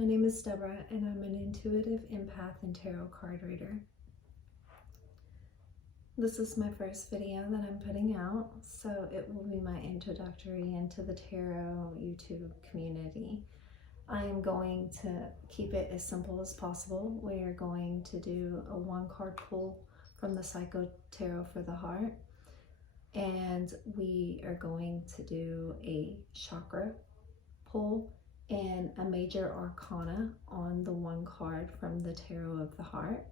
My name is Deborah, and I'm an intuitive empath and tarot card reader. This is my first video that I'm putting out, so it will be my introductory into the tarot YouTube community. I am going to keep it as simple as possible. We are going to do a one-card pull from the Psycho Tarot for the Heart, and we are going to do a chakra pull and a major arcana on the one card from the Tarot of the Heart,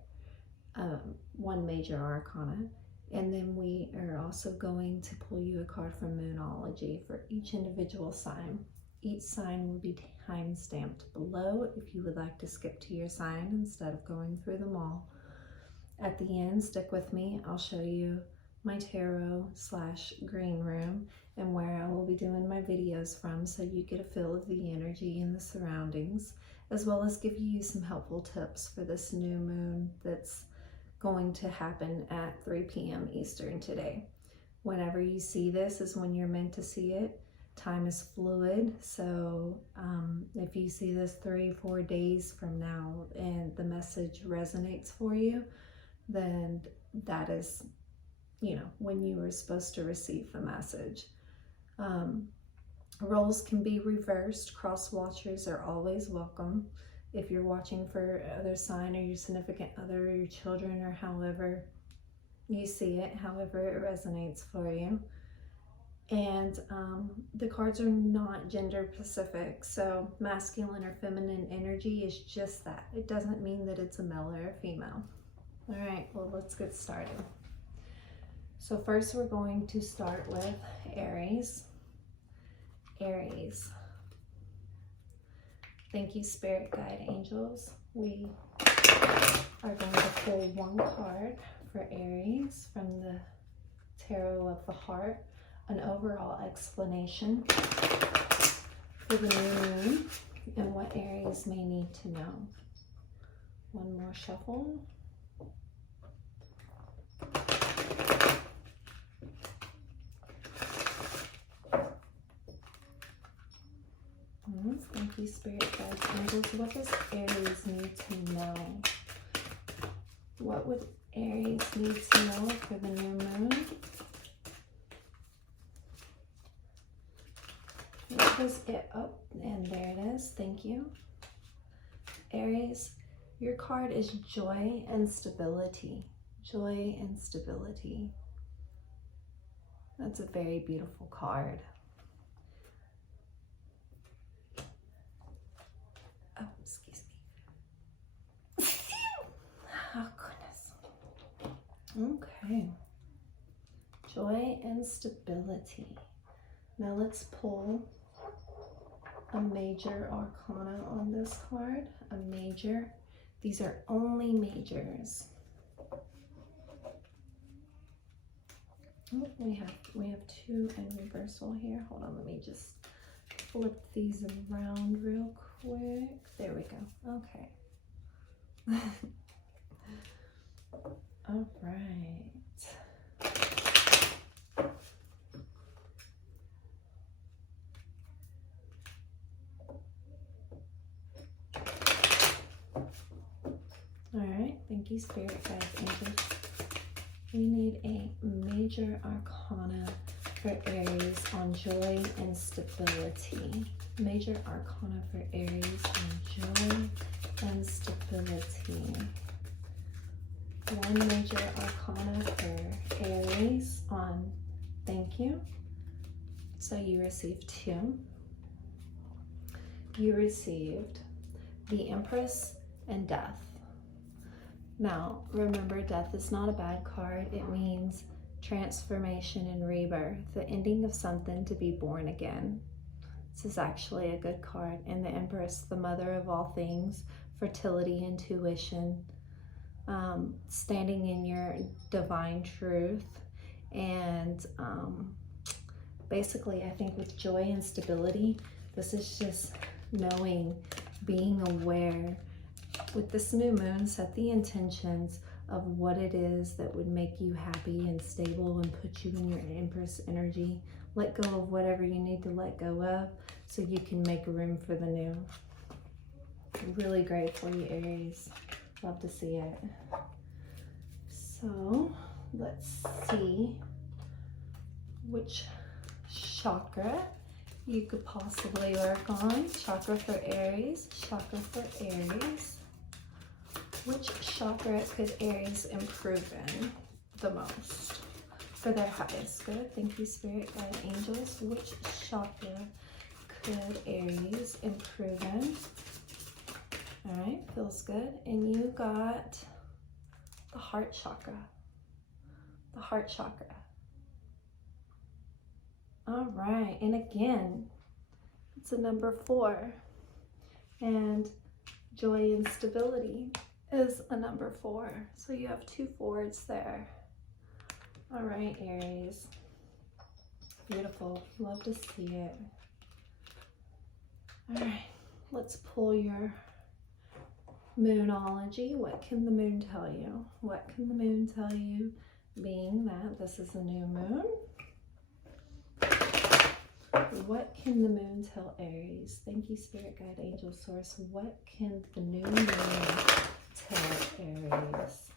one major arcana. And then we are also going to pull you a card from Moonology for each individual sign. Each sign will be time-stamped below if you would like to skip to your sign instead of going through them all. At the end, stick with me. I'll show you my tarot/green room and where I will be doing my videos from, so you get a feel of the energy and the surroundings, as well as give you some helpful tips for this new moon that's going to happen at 3 p.m. Eastern today. Whenever you see this is when you're meant to see it. Time is fluid, so if you see this 3-4 days from now and the message resonates for you, then that is, when you were supposed to receive the message. Roles can be reversed. Cross watchers are always welcome. If you're watching for other sign or your significant other or your children, or however you see it, however it resonates for you. And the cards are not gender specific, so masculine or feminine energy is just that. It doesn't mean that it's a male or a female. All right, well, let's get started. So first we're going to start with Aries. Aries. Thank you, Spirit Guide Angels. We are going to pull one card for Aries from the Tarot of the Heart, an overall explanation for the new moon and what Aries may need to know. One more shuffle. Thank you, Spirit Guides, Angels. What does Aries need to know? What would Aries need to know for the new moon? What does it, oh, and there it is, thank you. Aries, your card is joy and stability. Joy and stability. That's a very beautiful card. Oh, excuse me. Oh, goodness. Okay. Joy and stability. Now let's pull a major arcana on this card. A major. These are only majors. Oh, we have two in reversal here. Hold on, let me just flip these around real quick. There we go. Okay. All right. All right. Thank you, Spirit Guides, Angels. We need a major arcana for Aries on joy and stability. Major arcana for Aries on joy and stability. One major arcana for Aries on thank you. So you received two. You received the Empress and Death. Now, remember, death is not a bad card. It means transformation and rebirth, the ending of something to be born again. This is actually a good card. And the Empress, the mother of all things, fertility, intuition, standing in your divine truth. And basically, I think with joy and stability, this is just knowing, being aware. With this new moon, set the intentions of what it is that would make you happy and stable and put you in your Empress energy. Let go of whatever you need to let go of so you can make room for the new. Really great for you, Aries. Love to see it. So let's see which chakra you could possibly work on. Chakra for Aries, chakra for Aries. Which chakra could Aries improve in the most for their highest good? Thank you, Spirit, Guide, Angels. Which chakra could Aries improve in? All right, feels good. And you got the heart chakra. The heart chakra. All right, and again, it's a number 4. And joy and stability is a number 4. So you have 2 4s there. All right, Aries. Beautiful. Love to see it. All right, let's pull your Moonology. What can the moon tell you? What can the moon tell you, being that this is a new moon? What can the moon tell Aries? Thank you, Spirit, Guide, Angel, Source. What can the new moon tell Aries?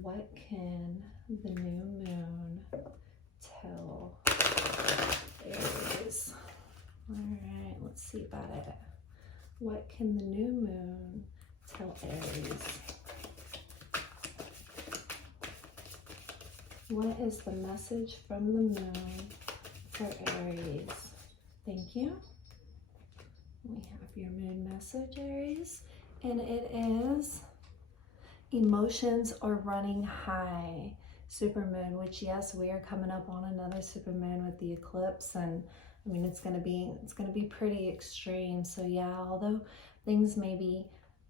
What can the new moon tell Aries? All right, let's see about it. What can the new moon tell Aries? What is the message from the moon for Aries? Thank you. We have your moon message, Aries, and it is emotions are running high. Supermoon, which yes, we are coming up on another supermoon with the eclipse, and I mean it's gonna be pretty extreme. So yeah, although things may be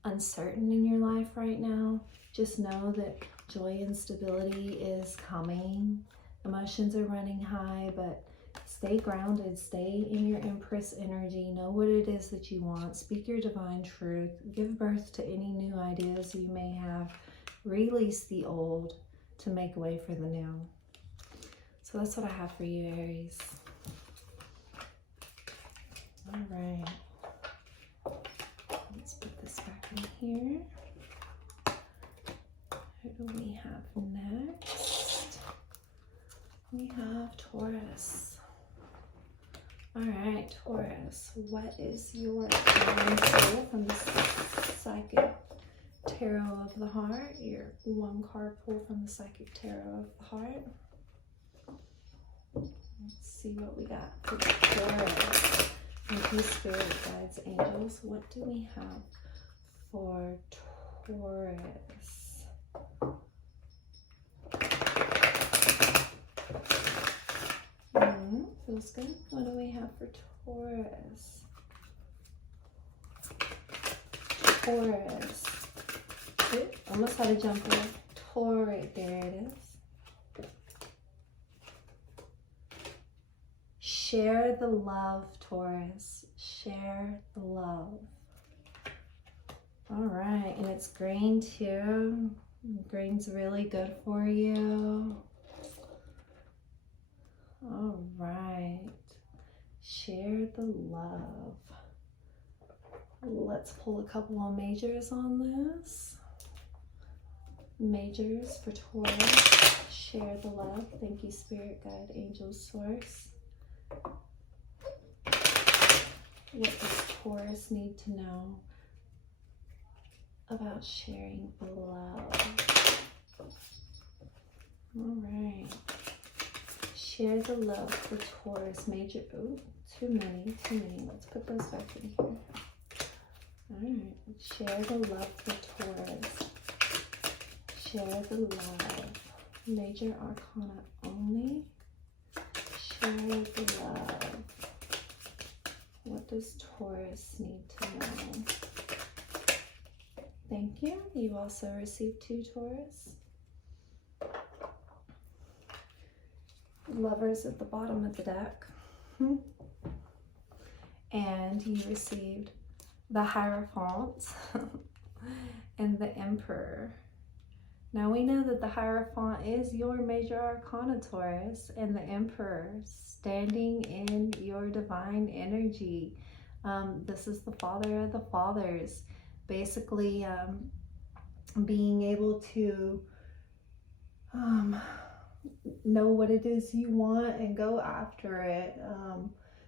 uncertain in your life right now, just know that joy and stability is coming. Emotions are running high, but stay grounded, stay in your Empress energy, know what it is that you want, speak your divine truth, give birth to any new ideas you may have, release the old to make way for the new. So that's what I have for you, Aries. All right. Let's put this back in here. Who do we have next? We have Taurus. All right, Taurus, what is your divine pull from the Psychic Tarot of the Heart? Your 1-card pull from the Psychic Tarot of the Heart. Let's see what we got for Taurus. Thank you, Spirit, Guides, Angels. What do we have for Taurus? Feels good. What do we have for Taurus? Taurus. Ooh, almost had a jump there. Taurus. There it is. Share the love, Taurus. Share the love. All right, and it's green too. Green's really good for you. All right, share the love. Let's pull a couple of majors on this. Majors for Taurus, share the love. Thank you, Spirit, Guide, Angel, Source. What does Taurus need to know about sharing the love? All right. Share the love for Taurus. Major, oh, too many. Let's put those back in here. All right, share the love for Taurus. Share the love. Major Arcana only. Share the love. What does Taurus need to know? Thank you. You also received 2, Taurus. Lovers at the bottom of the deck. And you received the Hierophant and the Emperor. Now we know that the Hierophant is your major arcana, Taurus, and the Emperor standing in your divine energy. This is the father of the fathers. basically being able to know what it is you want and go after it.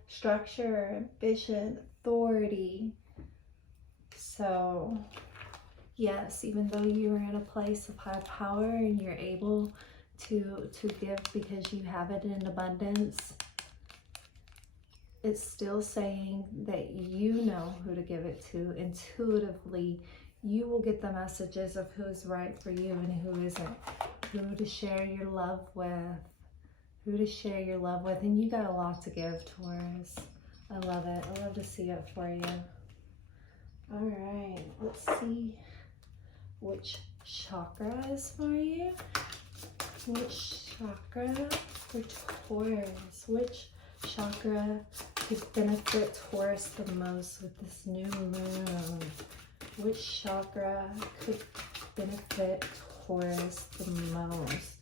Structure, ambition, authority. So yes, even though you're in a place of high power and you're able to give because you have it in abundance, it's still saying that you know who to give it to. Intuitively, you will get the messages of who's right for you and who isn't, who to share your love with, and you got a lot to give, Taurus. I love it. I love to see it for you. All right, let's see which chakra is for you. Which chakra for Taurus? Which chakra could benefit Taurus the most with this new moon? Which chakra could benefit Taurus the most?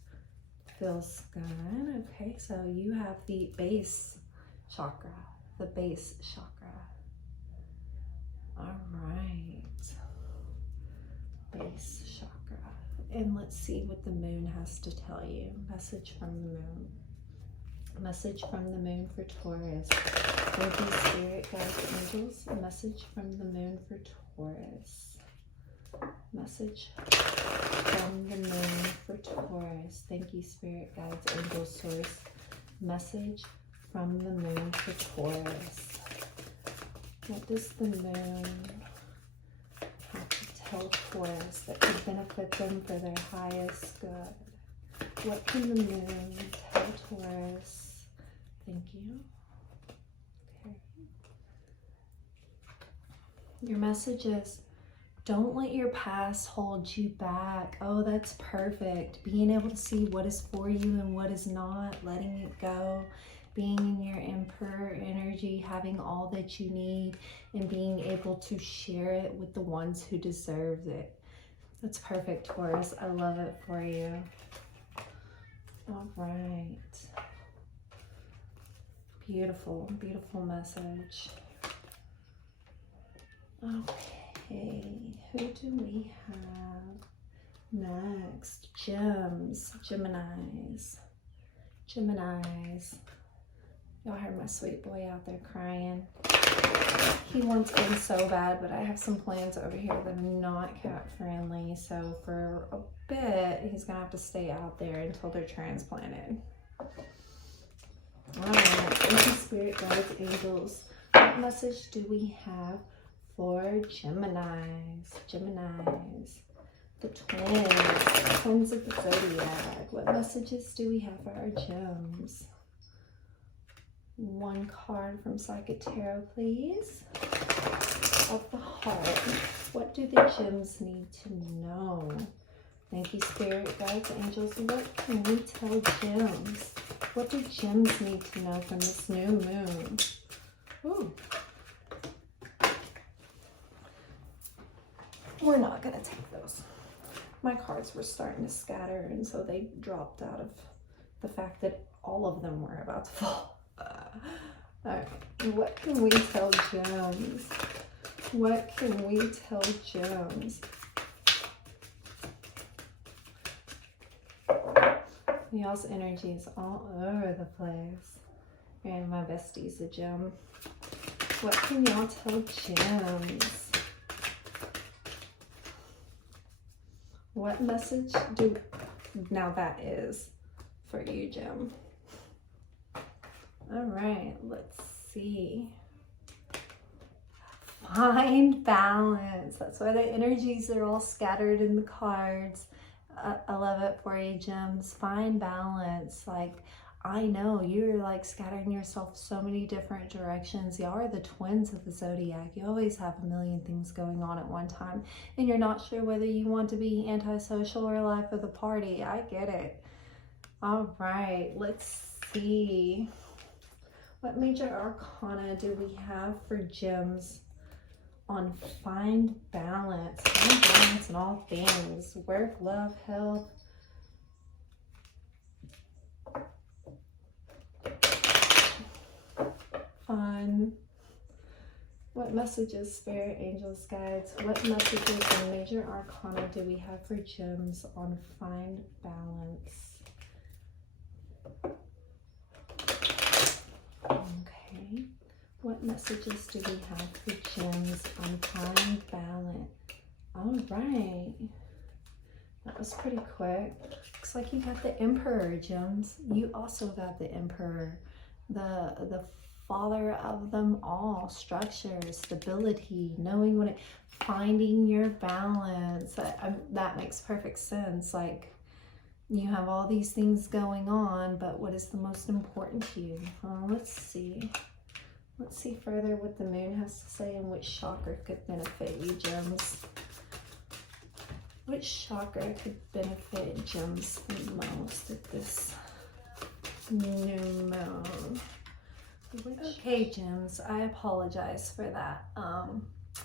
Feels good. Okay, so you have the base chakra. The base chakra. All right. Base chakra. And let's see what the moon has to tell you. Message from the moon. Message from the moon for Taurus. Thank you, Spirit, Guides, Angels. A message from the moon for Taurus. Message from the moon for Taurus. Thank you, Spirit, Guides, Angels, Source. Message from the moon for Taurus. What does the moon have to tell Taurus that could benefit them for their highest good? What can the moon tell Taurus? Thank you. Okay. Your message is, don't let your past hold you back. Oh, that's perfect. Being able to see what is for you and what is not, letting it go, being in your Emperor energy, having all that you need, and being able to share it with the ones who deserve it. That's perfect, Taurus. I love it for you. All right. Beautiful, beautiful message. Okay, who do we have next? Gems, Geminis. Geminis. Y'all heard my sweet boy out there crying. He wants in so bad, but I have some plants over here that are not cat friendly. So for a bit, he's gonna have to stay out there until they're transplanted. All right, thank you, Spirit, Guides, Angels. What message do we have for Geminis? Geminis, the twins of the zodiac. What messages do we have for our gems? One card from Psychic Tarot, please. Of the heart. What do the gems need to know? Thank you, Spirit, Guides, Angels. What can we tell gems? What do gems need to know from this new moon? Ooh. We're not going to take those. My cards were starting to scatter, and so they dropped out of the fact that all of them were about to fall. All right. What can we tell gems? What can we tell gems? Y'all's energy is all over the place. And my bestie's a gem. What can y'all tell gems? What message do... Now that is for you, Gem. All right, let's see. Find balance. That's why the energies are all scattered in the cards. I love it for you, Gems. Find balance. Like, I know you're like scattering yourself so many different directions. Y'all are the twins of the zodiac. You always have a million things going on at one time, and you're not sure whether you want to be antisocial or life of the party. I get it. All right, let's see. What major arcana do we have for Gems on find balance? Find balance in all things. Work, love, health. Fun. What messages, spirit, angels, guides, what messages and major arcana do we have for gems on find balance? Okay. What messages do we have for gems on find balance? All right. That was pretty quick. Looks like you got the Emperor, gems. You also got the Emperor. The father of them all. Structure, stability, knowing what it, finding your balance. That makes perfect sense. Like, you have all these things going on, but what is the most important to you? Let's see. Let's see further what the moon has to say and which chakra could benefit you, gems. Which chakra could benefit gems the most at this new moon? Okay, gems, I apologize for that.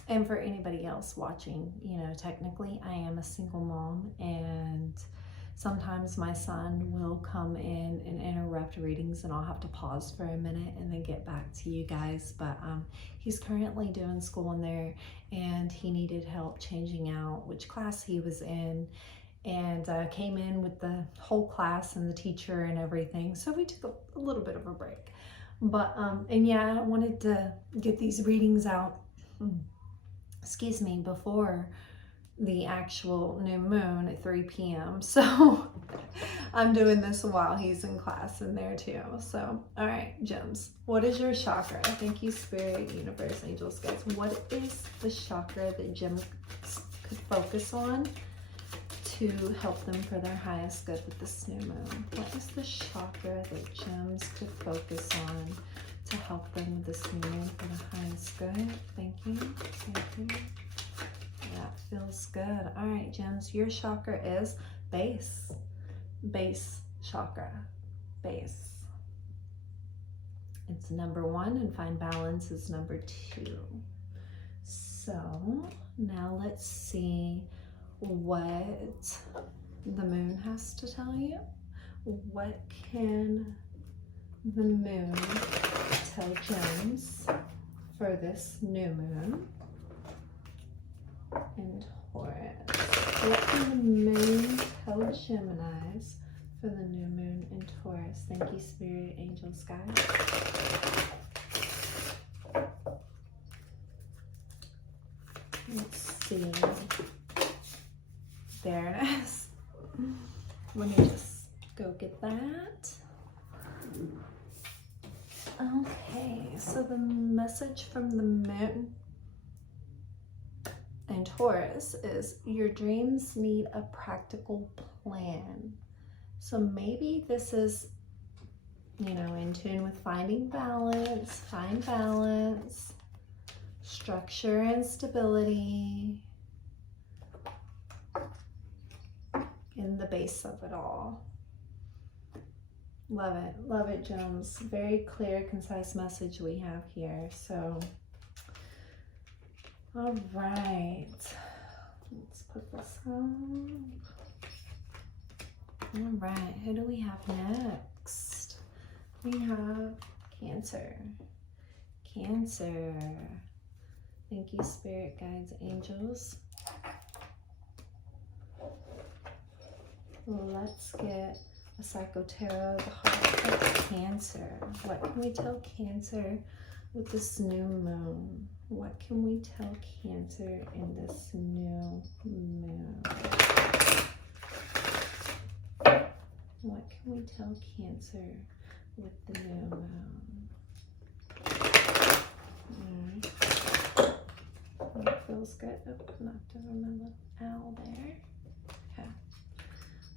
And for anybody else watching, you know, technically I am a single mom, and sometimes my son will come in and interrupt readings, and I'll have to pause for a minute and then get back to you guys. But he's currently doing school in there, and he needed help changing out which class he was in, and came in with the whole class and the teacher and everything. So we took a little bit of a break. But, and yeah, I wanted to get these readings out, excuse me, before the actual new moon at 3 p.m. So I'm doing this while he's in class in there too. So, all right, gems, what is your chakra? Thank you, spirit, universe, angels, guys. What is the chakra that gems could focus on to help them for their highest good with this new moon? What is the chakra that gems could focus on to help them with this new moon for the highest good? Thank you. Thank you. That feels good. All right, gems, your chakra is base. Base chakra. Base. It's number 1, and find balance is number 2. So now let's see what the moon has to tell you. What can the moon tell gems for this new moon in Taurus? What can the moon tell Geminis for the new moon in Taurus? Thank you, spirit, angels, guides. Let's see. There it is. Let me just go get that. Okay, so the message from the moon in Taurus is your dreams need a practical plan. So maybe this is, you know, in tune with finding balance, find balance, structure and stability in the base of it all. Love it, gems. Very clear, concise message we have here. So, all right, let's put this on. All right, who do we have next? We have Cancer. Cancer. Thank you, spirit, guides, angels. Let's get a Psycho Tarot, the heart of Cancer. What can we tell Cancer with this new moon? What can we tell Cancer in this new moon? What can we tell Cancer with the new moon? That feels good. Oh, knocked over my little owl there. Okay.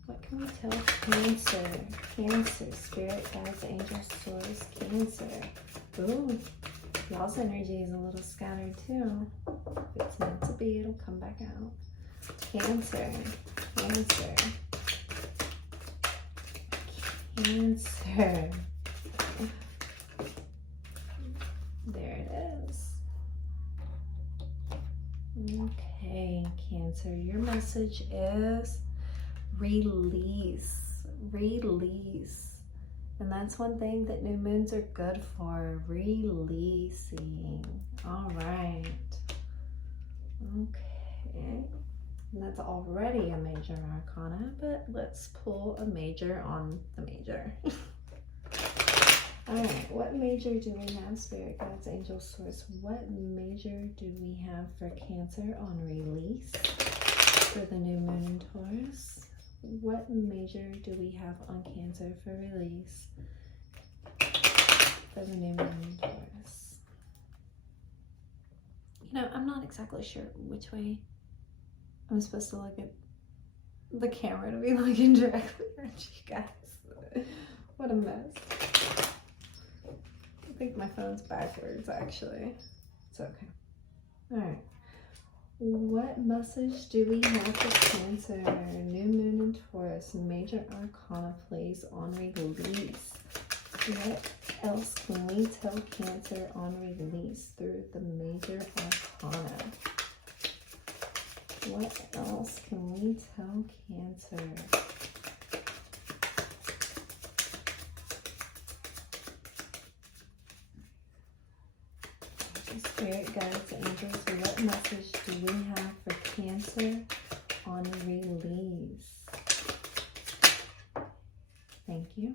What can we tell Cancer? Cancer, spirit, guides, angels, source, Cancer. Ooh, y'all's energy is a little scattered too. If it's meant to be, it'll come back out. Cancer, Cancer, Cancer. There it is. Okay, Cancer, your message is release. Release. And that's one thing that new moons are good for, releasing. All right. Okay. And that's already a major arcana, but let's pull a major on the major. All right, what major do we have, Spirit Guides, Angel Source? What major do we have for Cancer on release for the new moon in Taurus? What major do we have on Cancer for release for the new moon in Taurus? You know, I'm not exactly sure which way I'm supposed to look at the camera to be looking directly at you guys. What a mess. I think my phone's backwards, actually. It's okay. All right. What message do we have for Cancer? New moon in Taurus, major arcana, please, on release. What else can we tell Cancer on release through the major arcana? What else can we tell Cancer? Spirit Guides, Angels, what message do we have for Cancer on release? Thank you.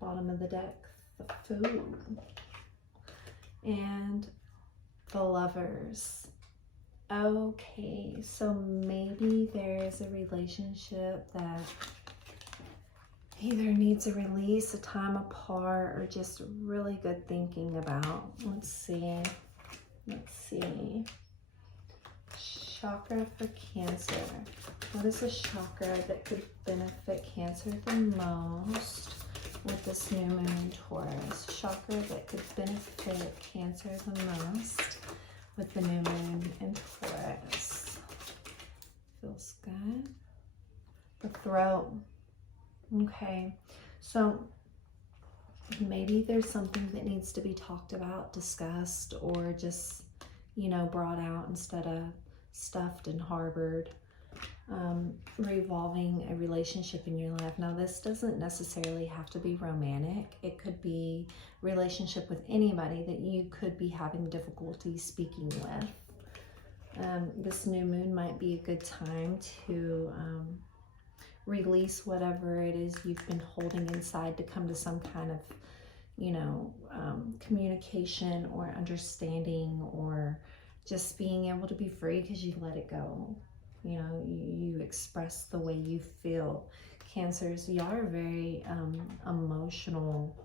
Bottom of the deck, the Fool. And the Lovers. Okay, so maybe there's a relationship that either needs a release, a time apart, or just really good thinking about. Let's see. Let's see. Chakra for Cancer. What is a chakra that could benefit Cancer the most with this new moon in Taurus? Chakra that could benefit Cancer the most with the new moon in Taurus. Feels good. The throat. Okay, so maybe there's something that needs to be talked about, discussed, or just, you know, brought out instead of stuffed and harbored, revolving a relationship in your life. Now, this doesn't necessarily have to be romantic. It could be relationship with anybody that you could be having difficulty speaking with. This new moon might be a good time to release whatever it is you've been holding inside to come to some kind of, you know, communication or understanding, or just being able to be free because you let it go. You know, you express the way you feel. Cancers, y'all are very emotional,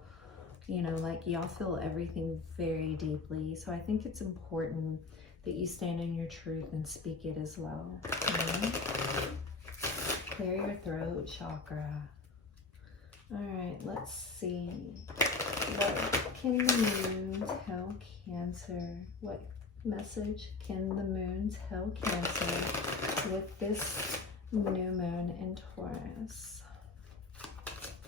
you know, like y'all feel everything very deeply. So I think it's important that you stand in your truth and speak it as well. You know? Clear your throat chakra. All right, let's see. What can the moon tell Cancer? What message can the moon tell Cancer with this new moon in Taurus?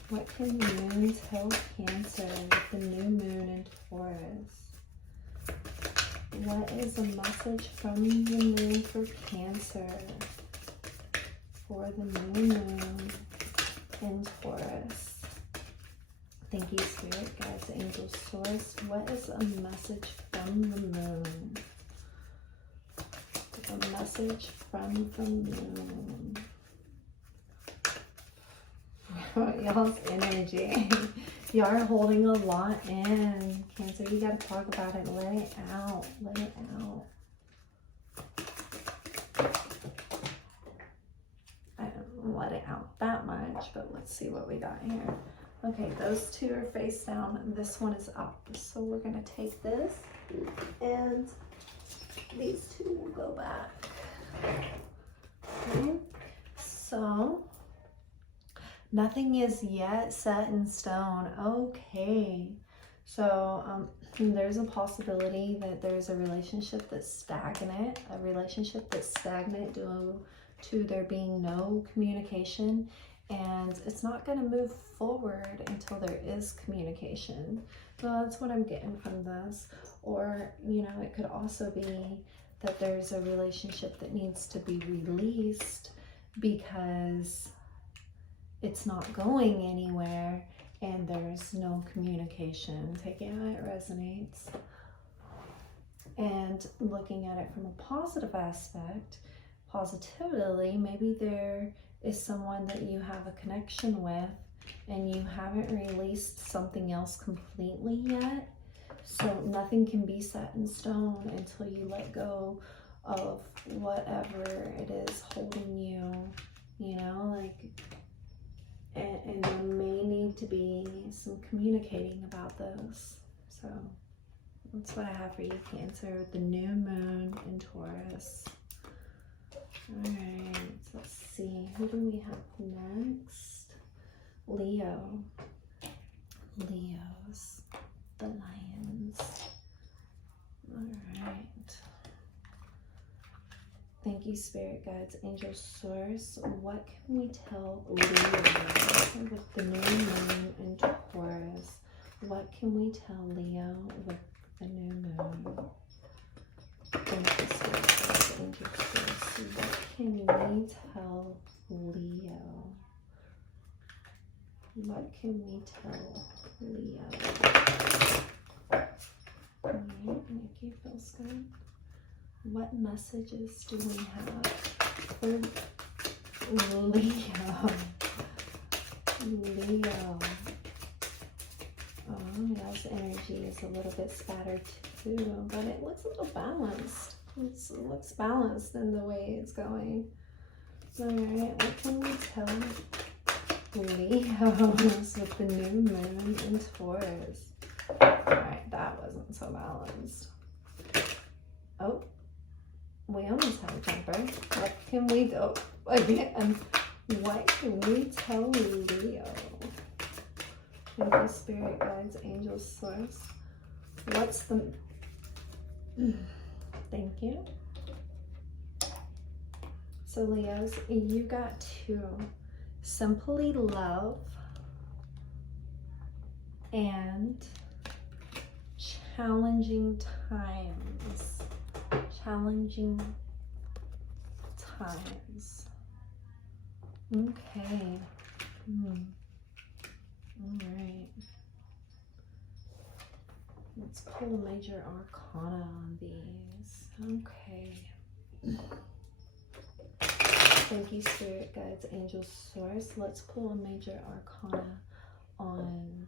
What can the moon tell Cancer with the new moon in Taurus? What is a message from the moon for Cancer for the new moon in Taurus? Thank you, Spirit Guides, Angel Source. What is a message from the moon? A message from the moon. Y'all's energy. Y'all are holding a lot in. Cancer, you gotta talk about it. Let it out. Let it out. Let it out that much, but let's see what we got here. Okay, those two are face down and this one is up. So we're gonna take this and these two will go back. Okay, so nothing is yet set in stone. Okay, so there's a possibility that there's a relationship that's stagnant, due to there being no communication, and it's not going to move forward until there is communication. So that's what I'm getting from this. Or, you know, it could also be that there's a relationship that needs to be released because it's not going anywhere and there's no communication. Take it how it resonates. And looking at it from a positive aspect, positively, maybe there is someone that you have a connection with and you haven't released something else completely yet. So nothing can be set in stone until you let go of whatever it is holding you, you know, like, and there may need to be some communicating about those. So that's what I have for you, Cancer, with the new moon in Taurus. All right, so let's see. Who do we have next? Leo. Leos. The Lions. All right. Thank you, Spirit Guides, Angels, Source. What can we tell Leo with the new moon in Taurus? What can we tell Leo with the new moon? Thank you, Spirit Guides, Angels, Source. What can we tell Leo? What can we tell Leo? Alright, Nikki feels good. What messages do we have for Leo? Leo. Oh, Leo's energy is a little bit scattered too, but it looks a little balanced. It looks balanced in the way it's going. Alright, what can we tell Leos with the new moon in Taurus? Alright, that wasn't so balanced. Oh, we almost had a jumper. What can we do? Again, what can we tell Leo? Thank you, Spirit Guides, Angels, Source. What's the... Thank you. So Leos, you got to simply love and challenging times. Challenging times. Okay. All right. Let's pull a major arcana on these. Okay. Thank you, Spirit Guides, Angels, Source. Let's pull a major arcana on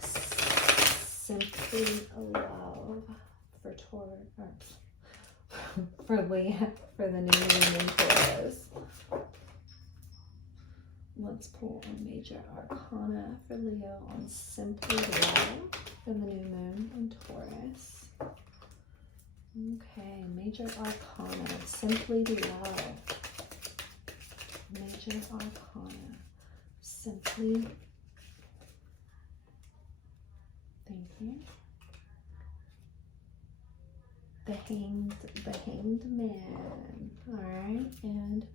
simply love for Taurus, for Leo, for the new moon in Taurus. Let's pull a major arcana for Leo on simply love for the new moon in Taurus. Okay, major arcana, simply love. Major arcana, simply. Thank you. The hanged man. All right, and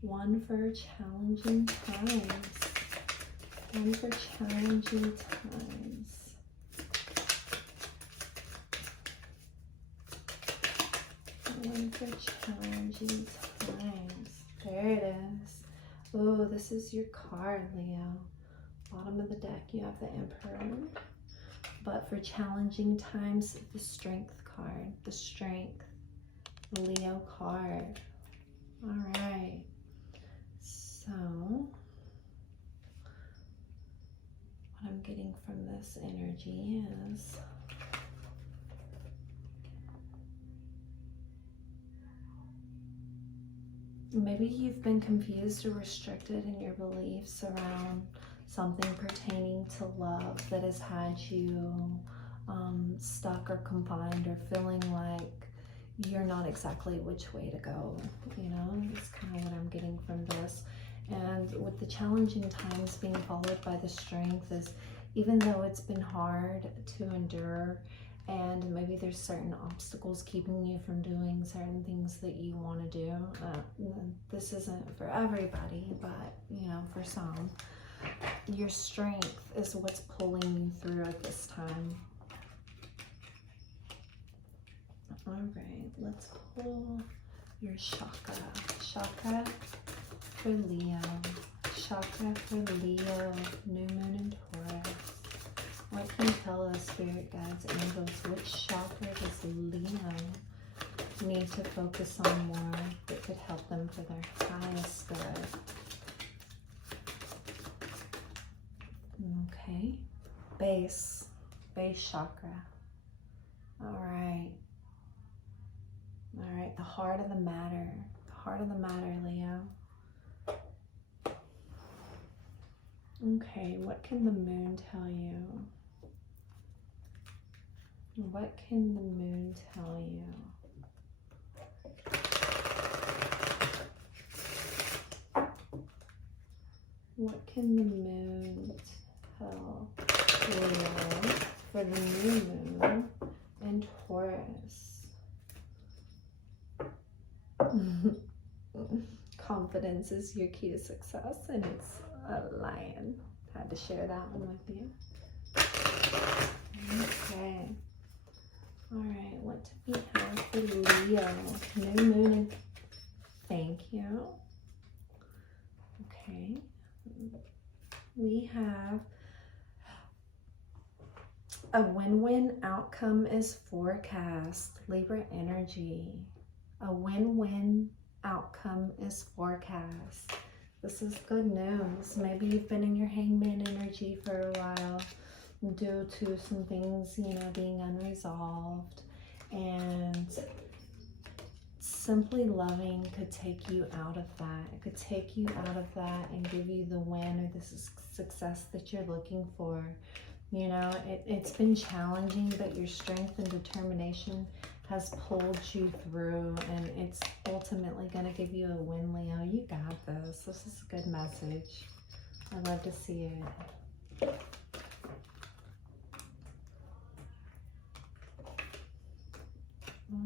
one for challenging times. One for challenging times. One for challenging times. There it is. Oh, this is your card, Leo. Bottom of the deck, you have the Emperor. But for challenging times, the Strength card. The Strength. The Leo card. All right. So, what I'm getting from this energy is... maybe you've been confused or restricted in your beliefs around something pertaining to love that has had you stuck or confined, or feeling like you're not exactly which way to go. You know, it's kind of what I'm getting from this. And with the challenging times being followed by the Strength, is even though it's been hard to endure, and maybe there's certain obstacles keeping you from doing certain things that you want to do. This isn't for everybody, but, you know, for some. Your strength is what's pulling you through at this time. All right, let's pull your chakra. Chakra for Leo. chakra for Leo, new moon in Taurus. What can you tell us, spirit guides, angels? Which chakra does Leo need to focus on more that could help them for their highest good? Okay. Base chakra. All right. All right, the heart of the matter. The heart of the matter, Leo. Okay, what can the moon tell you? What can the moon tell you? What can the moon tell Leo for the new moon in Taurus? Confidence is your key to success, and it's a lion. Had to share that one with you. Okay. All right, what do we have for Leo? New moon and thank you. Okay. We have a win-win outcome is forecast. Libra energy. A win-win outcome is forecast. This is good news. Maybe you've been in your hangman energy for a while due to some things, you know, being unresolved. And simply loving could take you out of that. It could take you out of that and give you the win or the success that you're looking for. You know, it's been challenging, but your strength and determination has pulled you through, and it's ultimately going to give you a win, Leo. You got this. This is a good message. I love to see it.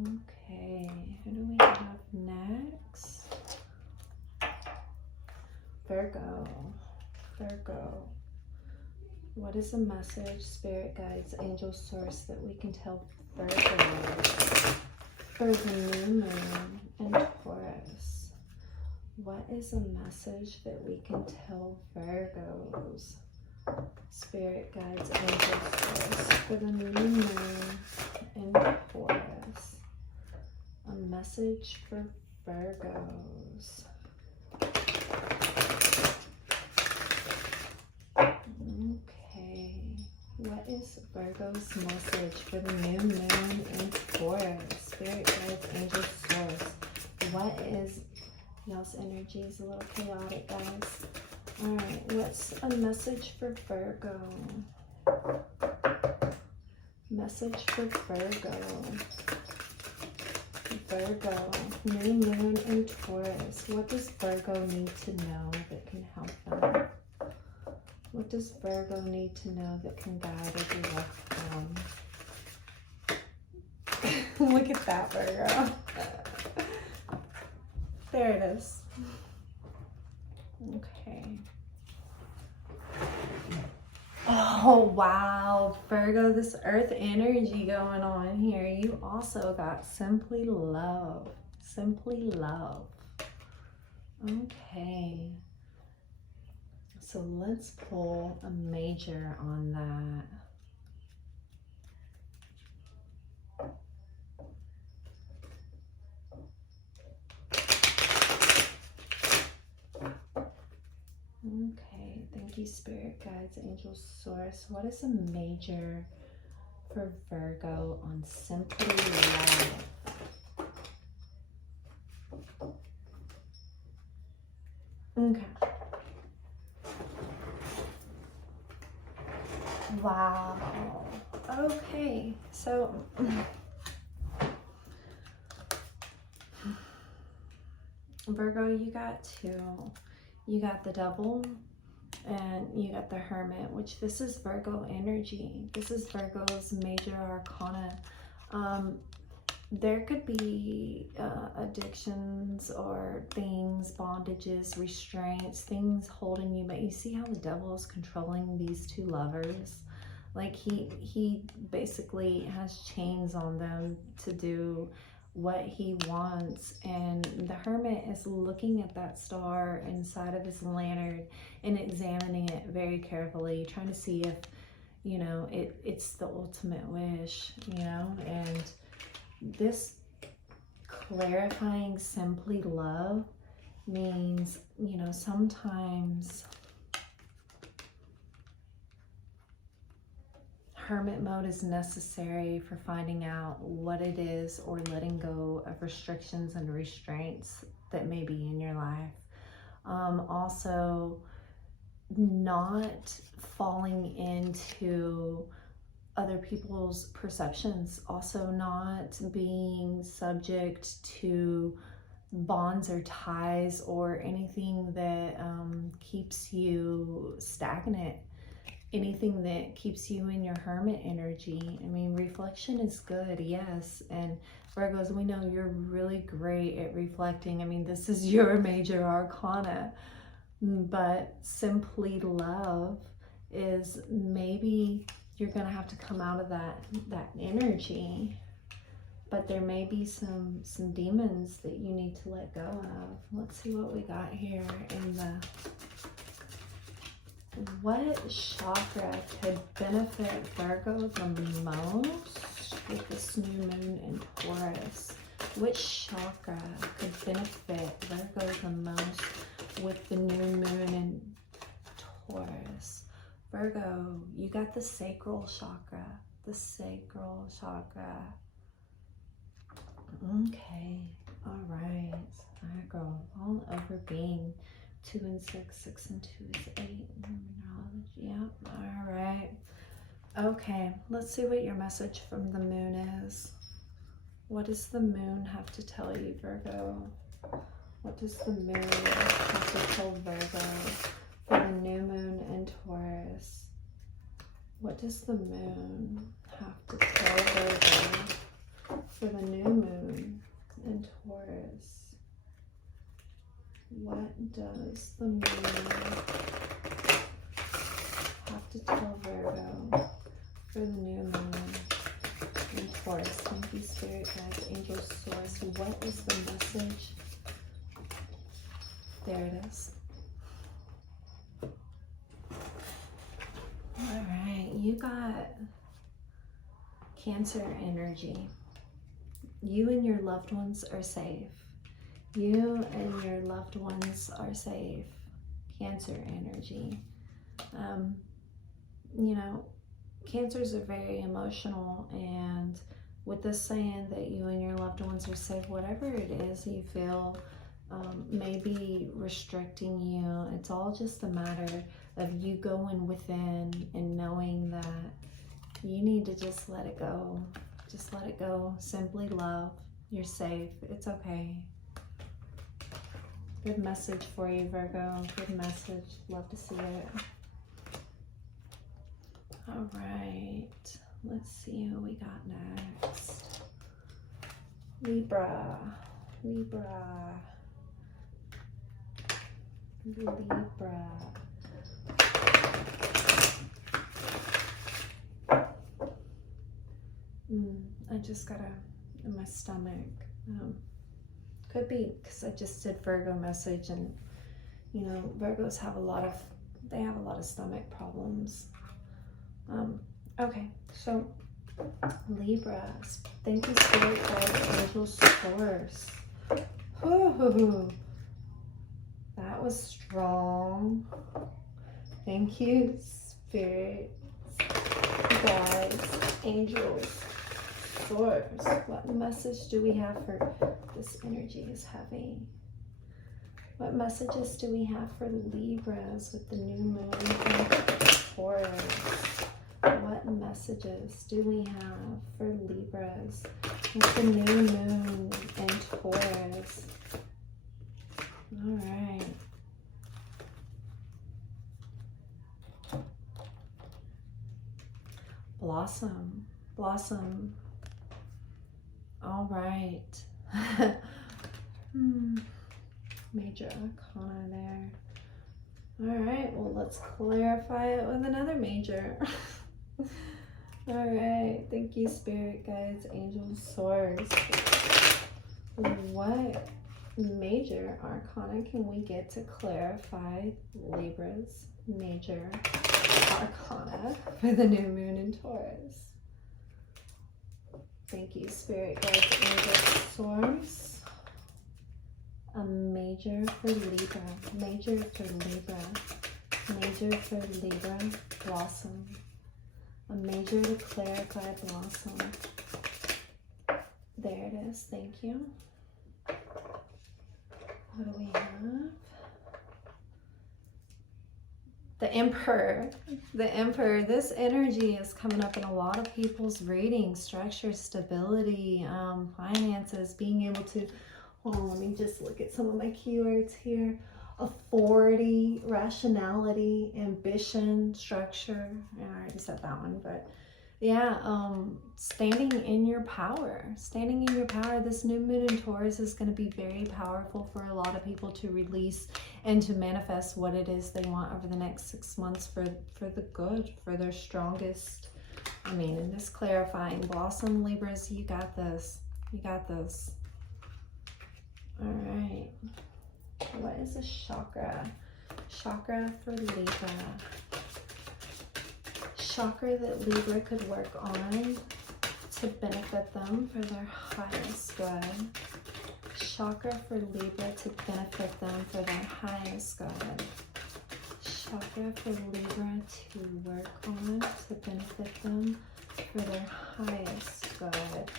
Okay, who do we have next? Virgo. Virgo. What is a message, spirit guides, angel source that we can tell Virgo for the new moon in Taurus? What is a message that we can tell Virgos, spirit guides, angel source for the new moon in Taurus? A message for Virgos. Okay, what is Virgo's message for the new moon in Taurus? Spirit guides, angel source. What is, y'all's energy is a little chaotic, guys. All right, what's a message for Virgo? Message for Virgo. Virgo, new moon in Taurus. What does Virgo need to know that can help them? What does Virgo need to know that can guide or direct them? Look at that, Virgo. There it is. Okay. Oh, wow. Virgo, this earth energy going on here. You also got simply love. Simply love. Okay. So let's pull a major on that. Okay, thank you, spirit guides, angel source. What is a major for Virgo on simply love? Okay. Wow. Okay, so Virgo, you got two. You got the Devil and you got the Hermit, which this is Virgo energy. This is Virgo's major arcana. There could be addictions or things, bondages, restraints, things holding you, but you see how the Devil is controlling these two lovers? Like he basically has chains on them to do what he wants. And the Hermit is looking at that star inside of his lantern and examining it very carefully, trying to see if, you know, it's the ultimate wish, you know. And this clarifying simply love means, you know, sometimes Hermit mode is necessary for finding out what it is, or letting go of restrictions and restraints that may be in your life. Also, not falling into other people's perceptions. Also, not being subject to bonds or ties or anything that keeps you stagnant. Anything that keeps you in your Hermit energy. I mean, reflection is good, yes. And Virgos, we know you're really great at reflecting. I mean, this is your major arcana. But simply love is, maybe you're going to have to come out of that energy. But there may be some demons that you need to let go of. Let's see what we got here in the... What chakra could benefit Virgo the most with this new moon in Taurus? Which chakra could benefit Virgo the most with the new moon in Taurus? Virgo, you got the sacral chakra. The sacral chakra. Okay. All right. Virgo, all over being. 2 and 6, 6 and 2 is 8. Numerology, yeah. All right. Okay, let's see what your message from the moon is. What does the moon have to tell you, Virgo? What does the moon have to tell Virgo for the new moon in Taurus? What does the moon have to tell Virgo for the new moon in Taurus? What does the moon have to tell Virgo for the new moon in Taurus? Thank you, Spirit Guides, Angels, Source. What is the message? There it is. All right, you got Cancer energy. You and your loved ones are safe. You and your loved ones are safe. Cancer energy. You know, Cancers are very emotional, and with this saying that you and your loved ones are safe, whatever it is you feel may be restricting you, it's all just a matter of you going within and knowing that you need to just let it go. Just let it go. Simply love. You're safe. It's okay. Good message for you, Virgo. Good message. Love to see it. All right. Let's see who we got next. Libra. Libra. Libra. I just got in my stomach. Could be because I just did Virgo message, and you know, Virgos have a lot of stomach problems. Okay, so Libra, thank you, Spirit Guides, Angels, Source. Ooh, that was strong. Thank you, Spirit Guides, Angels, Source. What message do we have for this energy is heavy? What messages do we have for Libras with the new moon in Taurus? What messages do we have for Libras with the new moon in Taurus? All right. Blossom. Blossom. All right. Major arcana there. All right, well, let's clarify it with another major. All right, thank you, Spirit Guides, Angels, Source. What major arcana can we get to clarify Libra's major arcana for the new moon in Taurus? Thank you, Spirit Guides, Angels, Source. A major for Libra, major for Libra, major for Libra, Blossom. A major to clarify Blossom. There it is, thank you. What do we have? The Emperor. The Emperor. This energy is coming up in a lot of people's readings. Structure, stability, finances, being able to, hold on, let me just look at some of my keywords here. Authority, rationality, ambition, structure. I already said that one, but yeah, standing in your power. Standing in your power. This new moon in Taurus is going to be very powerful for a lot of people to release and to manifest what it is they want over the next 6 months for the good, for their strongest. I mean, in this clarifying Blossom, Libras, you got this. You got this. All right. What is a chakra? Chakra for Libra. Chakra that Libra could work on to benefit them for their highest good. Chakra for Libra to benefit them for their highest good. Chakra for Libra to work on to benefit them for their highest good.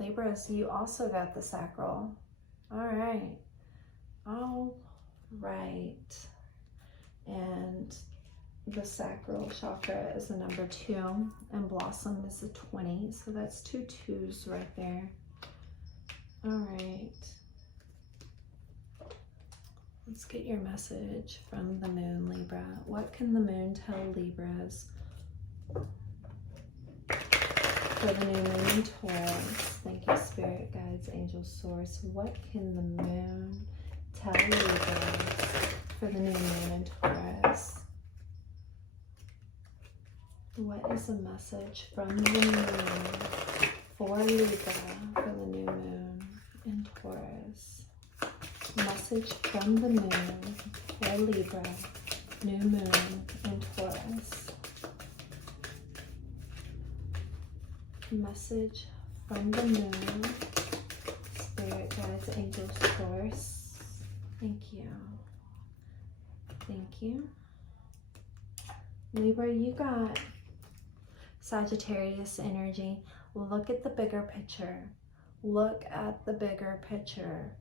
Libras, you also got the sacral. All right. All right. And the sacral chakra is a number 2 and Blossom is a 20. So that's 2 2s right there. All right. Let's get your message from the moon, Libra. What can the moon tell Libras for the new moon in Taurus? Thank you, Spirit Guides, Angel Source. What can the moon tell Libras for the new moon in Taurus? What is a message from the moon for Libra for the new moon in Taurus? Message from the moon for Libra, new moon in Taurus. Message from the moon, Spirit Guides, Angel Source. Thank you. Thank you. Libra, you got Sagittarius energy. Look at the bigger picture. Look at the bigger picture.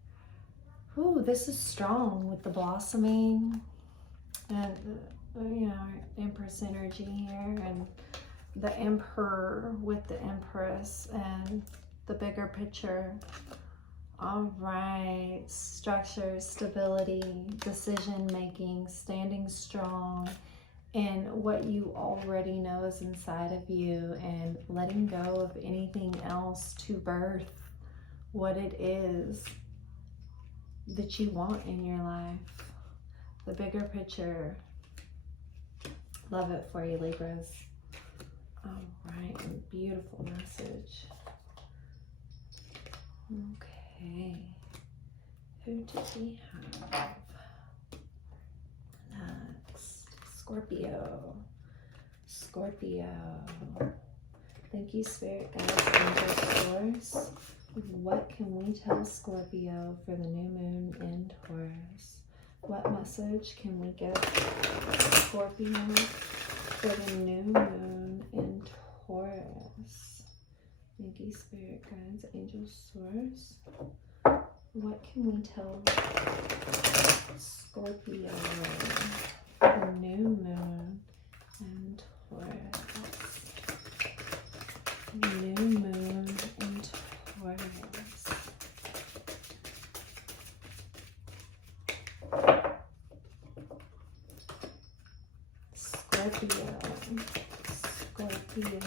Ooh, this is strong with the blossoming and, you know, Empress energy here, and the Emperor with the Empress and the bigger picture. All right, structure, stability, decision making, standing strong in what you already know is inside of you, and letting go of anything else to birth what it is that you want in your life. The bigger picture. Love it for you, Libras. All right, beautiful message. Okay, who do we have next? Scorpio. Scorpio. Thank you, Spirit Guides, Angel Source. What can we tell Scorpio for the new moon in Taurus? What message can we give Scorpio for the new moon in Taurus? Thank you, Spirit Guides, Angel Source. What can we tell Scorpio for the new moon in Taurus? New moon in Taurus. Scorpio. Scorpio.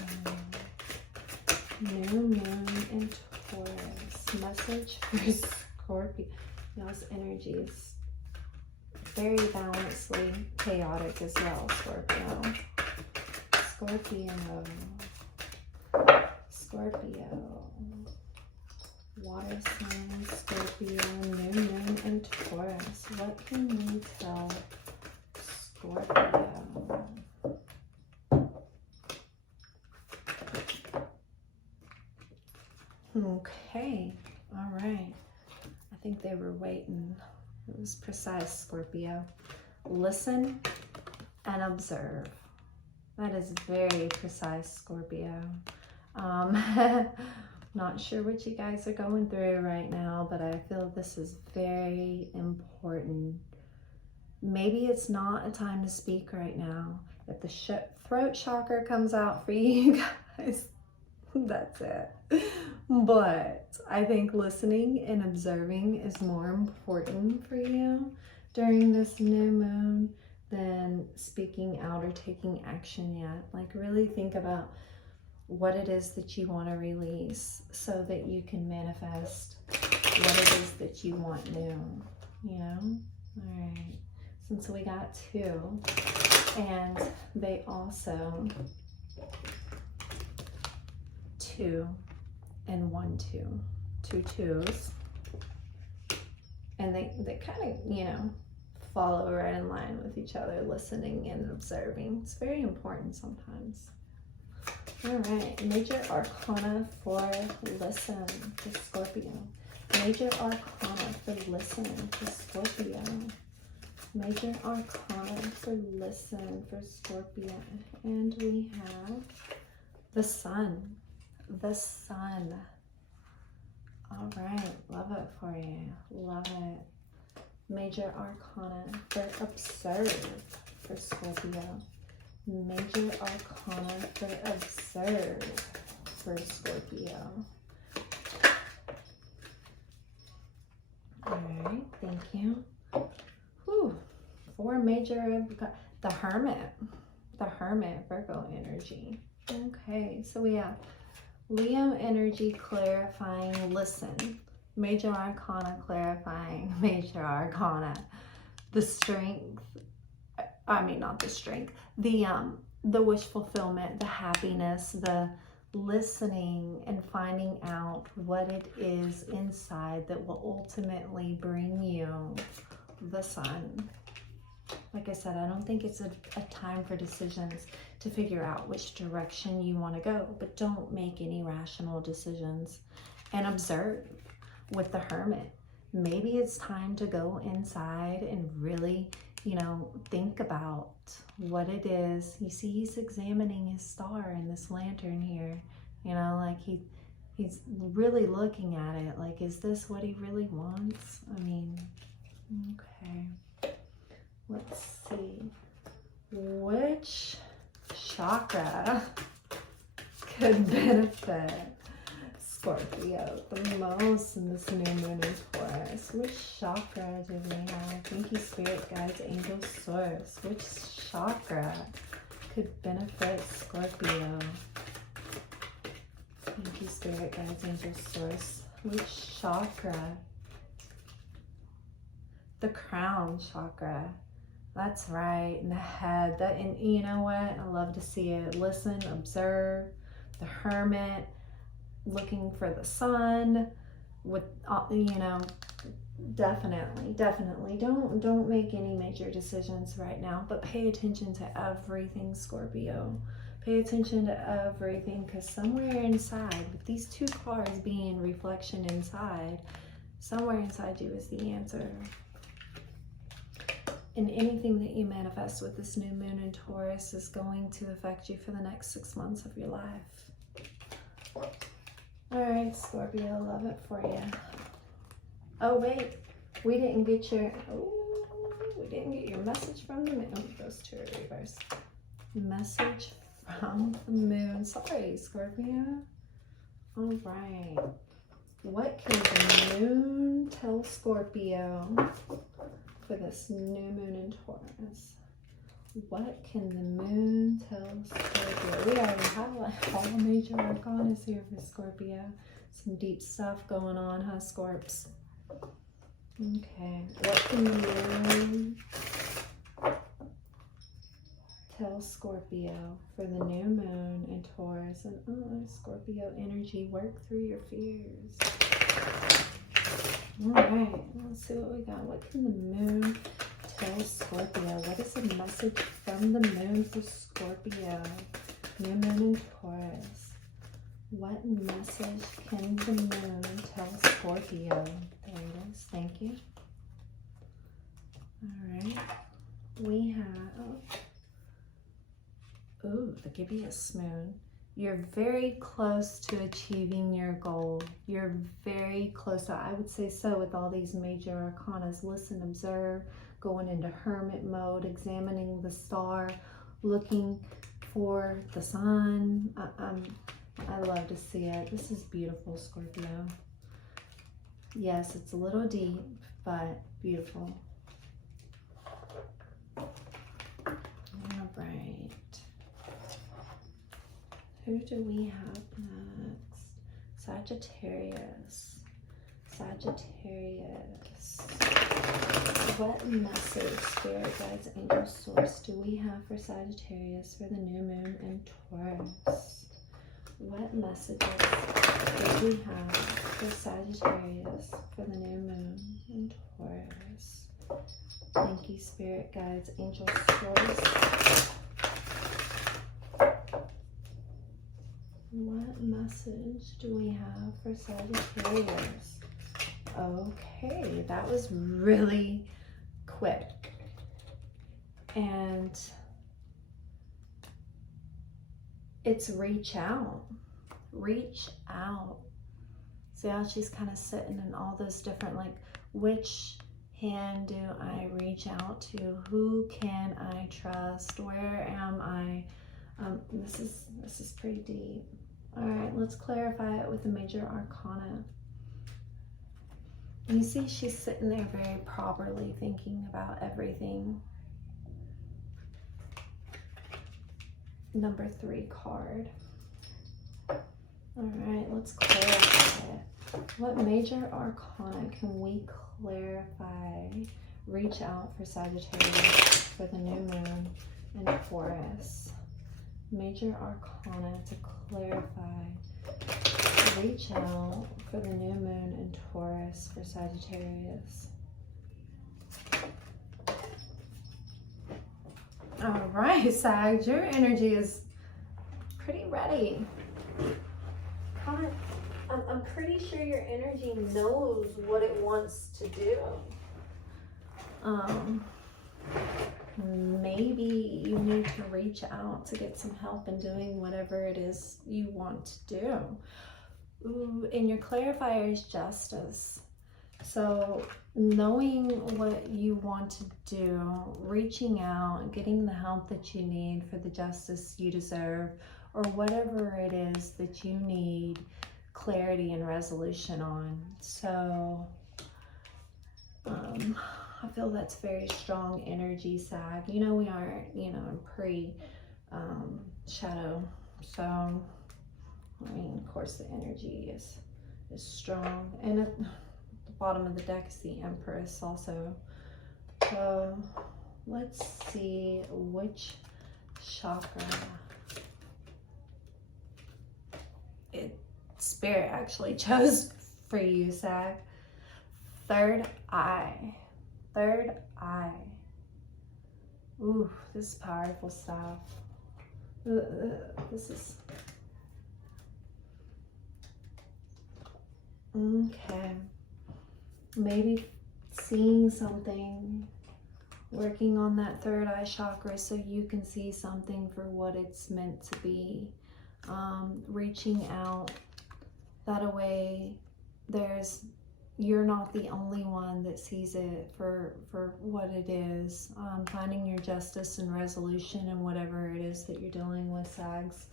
New moon in Taurus. Message for Scorpio. Y'all's energy is very balancedly chaotic as well, Scorpio. Scorpio. Water sign, Scorpio, new moon in Taurus. What can we tell Scorpio? Okay, all right. I think they were waiting. It was precise, Scorpio. Listen and observe. That is very precise, Scorpio. Not sure what you guys are going through right now, but I feel this is very important. Maybe it's not a time to speak right now. If the throat chakra comes out for you guys, that's it. But I think listening and observing is more important for you during this new moon than speaking out or taking action yet. Like, really think about what it is that you want to release so that you can manifest what it is that you want new, you know? All right, since we got 2, and they also 2 and 1 2, 2 2s, and they kind of, you know, follow right in line with each other, listening and observing. It's very important sometimes. All right, major arcana for listen to Scorpio. Major arcana for listen to Scorpio. Major arcana for listen for Scorpio. And we have the sun. The sun. All right, love it for you. Love it. Major arcana for observe for Scorpio. Major arcana for observe for Scorpio. All right, thank you. Whew. 4 major, the Hermit, Virgo energy. Okay, so we have Leo energy clarifying, listen. Major arcana clarifying, major arcana. The strength, I mean, not the strength, the wish fulfillment, the happiness, the listening and finding out what it is inside that will ultimately bring you the sun. Like I said, I don't think it's a time for decisions to figure out which direction you want to go, but don't make any rational decisions and observe with the Hermit. Maybe it's time to go inside and really, you know, think about what it is. You see, he's examining his star in this lantern here. You know, like he's really looking at it. Like, is this what he really wants? I mean, okay. Let's see. Which chakra could benefit Scorpio the most in this new moon in Taurus? Which chakra do we have? Thank you, Spirit Guides, Angel Source. Which chakra could benefit Scorpio? Thank you, Spirit Guides, Angel Source. Which chakra? The crown chakra. That's right, in the head. That, and you know what? I love to see it. Listen, observe. The Hermit, looking for the sun. With, you know, definitely don't make any major decisions right now, but pay attention to everything, Scorpio. Pay attention to everything, because somewhere inside, with these 2 cards being reflection inside, somewhere inside you is the answer. And anything that you manifest with this new moon in Taurus is going to affect you for the next 6 months of your life. All right, Scorpio, love it for you. Oh, wait, we didn't get your message from the moon. Oh, those 2 are reversed. Message from the moon. Sorry, Scorpio. All right. What can the moon tell Scorpio for this new moon in Taurus? What can the moon tell Scorpio? We already have like all major arcanas here for Scorpio. Some deep stuff going on, huh, Scorps? Okay, what can you tell Scorpio for the new moon in Taurus? And Scorpio energy, work through your fears. All right, let's see what we got. What can the moon tell Scorpio? What is the message from the moon for Scorpio? New moon in Taurus. What message can the moon tell Scorpio? There it is. Thank you. All right. We have, the gibbous moon. You're very close to achieving your goal. You're very close. I would say so with all these major arcanas. Listen, observe, going into hermit mode, examining the star, looking for the sun. I love to see it. This is beautiful, Scorpio. Yes, it's a little deep, but beautiful. All right. Who do we have next? Sagittarius. Sagittarius. What message, spirit guides, angel source do we have for Sagittarius for the new moon in Taurus? What messages do we have for Sagittarius for the new moon in Taurus? Thank you, spirit guides, angel source. What message do we have for Sagittarius? Okay, that was really quick. And it's reach out. Reach out. See how she's kind of sitting in all those different, like, which hand do I reach out to? Who can I trust? Where am I? This is pretty deep. All right, let's clarify it with the major arcana. You see she's sitting there very properly thinking about everything. Number 3 card. All right, let's clarify it. What major arcana can we clarify? Reach out for Sagittarius for the new moon in Taurus. Major arcana to clarify. Reach out for the new moon in Taurus for Sagittarius. All right, Sag, your energy is pretty ready. I'm pretty sure your energy knows what it wants to do. Maybe you need to reach out to get some help in doing whatever it is you want to do. Ooh, and your clarifier is justice. So knowing what you want to do, reaching out, getting the help that you need for the justice you deserve, or whatever it is that you need clarity and resolution on. So I feel that's very strong energy, Sag. You know, we are, in pre-shadow. So, I mean, of course, the energy is strong. And at the bottom of the deck is the Empress also. So, let's see which chakra Spirit actually chose for you, Sag. Third eye. Third eye. Ooh, this is powerful stuff. This is... Okay. Maybe seeing something, working on that third eye chakra so you can see something for what it's meant to be. Reaching out. That way, you're not the only one that sees it for what it is. Finding your justice and resolution in whatever it is that you're dealing with, Sags.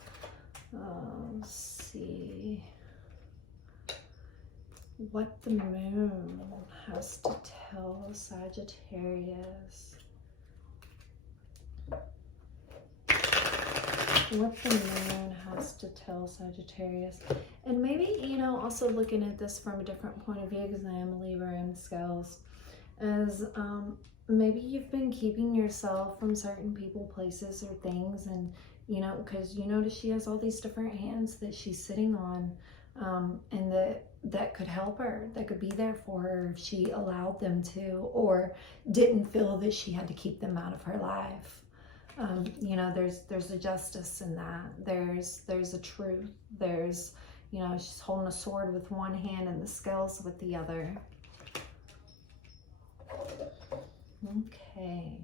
Let's see what the moon has to tell Sagittarius. What the moon has to tell Sagittarius. And maybe, also looking at this from a different point of view, because I am a Libra in scales. is maybe you've been keeping yourself from certain people, places, or things, and you know, because you notice she has all these different hands that she's sitting on, and that could help her, that could be there for her if she allowed them to, or didn't feel that she had to keep them out of her life. You know, there's a justice in that. There's a truth. There's, you know, she's holding a sword with one hand and the scales with the other. Okay,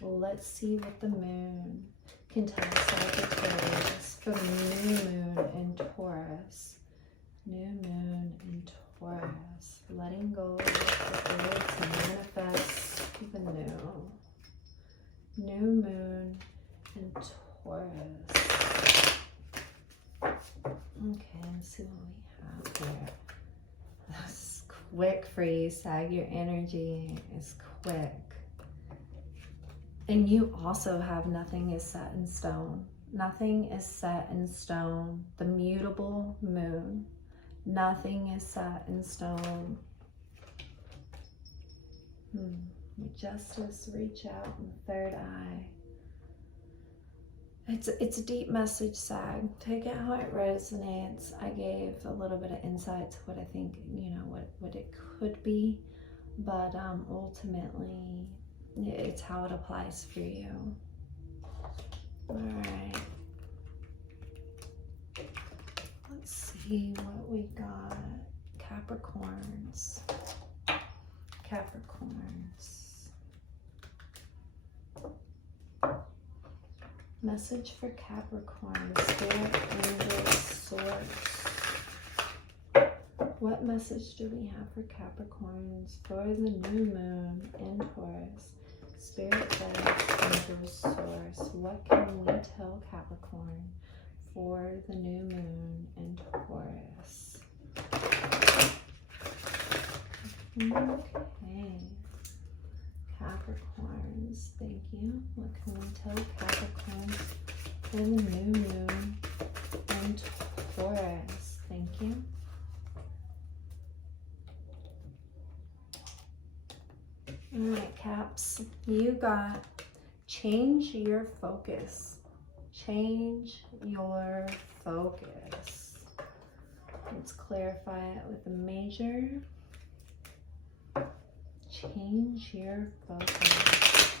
well, let's see what the moon can tell Sagittarius for the new moon in Taurus. New moon in Taurus. Letting go of the old to manifest the new. New moon in Taurus. Okay, let's see what we have here. That's quick for you, Sag. Your energy is quick. And you also have nothing is set in stone. Nothing is set in stone. The mutable moon. Nothing is set in stone. Justice, reach out, and third eye. It's a deep message, Sag. Take it how it resonates. I gave a little bit of insight to what I think, you know, what it could be, but ultimately, it's how it applies for you. All right. Let's see what we got. Capricorns. Capricorns. Message for Capricorn. Spirit, angels, source. What message do we have for Capricorns for the new moon in Taurus? Spirit, guides, angels, source. What can we tell Capricorn for the new moon in Taurus? Okay. Capricorns, thank you. What can we tell Capricorns for the new moon in Taurus? Thank you. All right, Caps, you got change your focus. Change your focus. Let's clarify it with a major. Change your focus.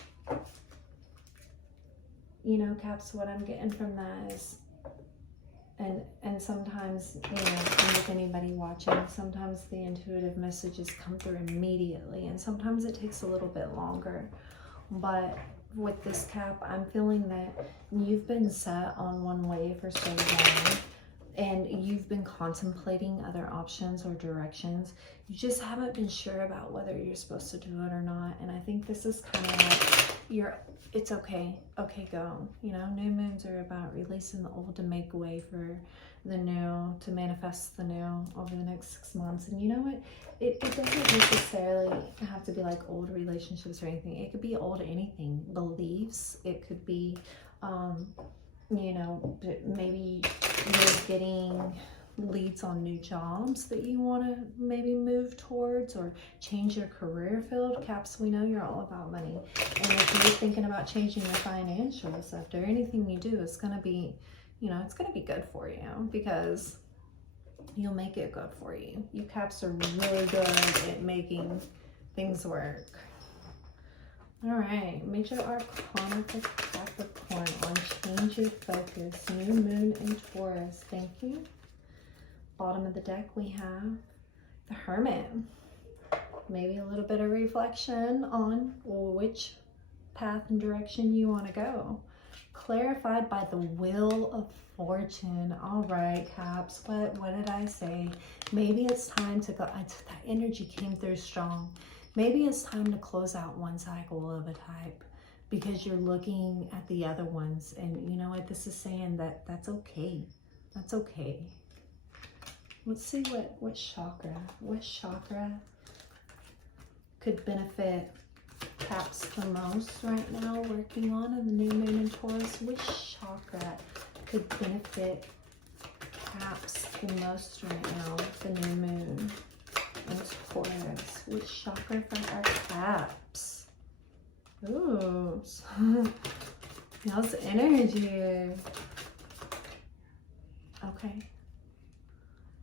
You know, Caps, what I'm getting from that is, and sometimes, you know, and with anybody watching, sometimes the intuitive messages come through immediately, and sometimes it takes a little bit longer. But with this, Cap, I'm feeling that you've been set on one way for so long, and you've been contemplating other options or directions. You just haven't been sure about whether you're supposed to do it or not. And I think this is kind of like, it's okay, go. You know, new moons are about releasing the old to make way for the new, to manifest the new over the next 6 months. And you know what? It doesn't necessarily have to be like old relationships or anything. It could be old anything, beliefs. It could be, you know, maybe you're getting leads on new jobs that you want to maybe move towards or change your career field. Caps, we know you're all about money. And if you're thinking about changing your financial sector, anything you do is going to be, you know, it's going to be good for you because you'll make it good for you. You Caps are really good at making things work. All right, major arcana for Capricorn on change your focus. New moon in Taurus. Thank you. Bottom of the deck we have the Hermit. Maybe a little bit of reflection on which path and direction you want to go. Clarified by the Wheel of Fortune. All right, Caps, what did I say? Maybe it's time to go. That energy came through strong. Maybe it's time to close out one cycle of a type because you're looking at the other ones. And you know what this is saying? That's okay. That's okay. Let's see what chakra could benefit Caps the most right now working on in the new moon in Taurus. Which chakra could benefit Caps the most right now with the new moon? in Taurus. Which chakra for our Caps? Ooh, how's the energy? Okay.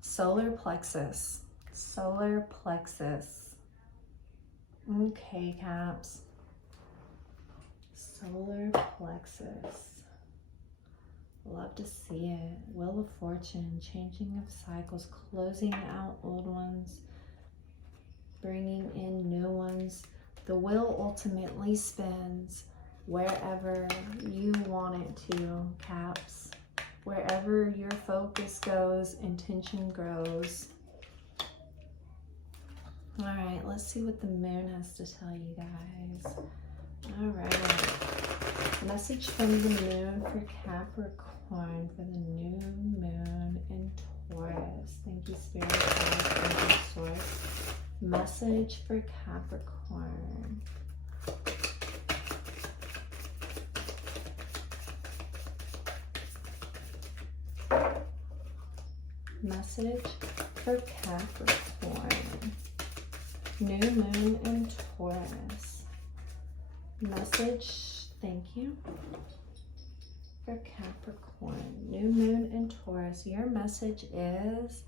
Solar plexus. Solar plexus. Okay, Caps. Solar plexus. Love to see it. Wheel of Fortune, changing of cycles, closing out old ones, bringing in new ones. The wheel ultimately spins wherever you want it to, Caps. Wherever your focus goes, intention grows. All right, let's see what the moon has to tell you guys. All right, message from the moon for Capricorn for the new moon in Taurus. Thank you, Spirit, thank you, Source. Message for Capricorn. Message for Capricorn. New moon in Taurus. Message, thank you, for Capricorn. New moon in Taurus. Your message is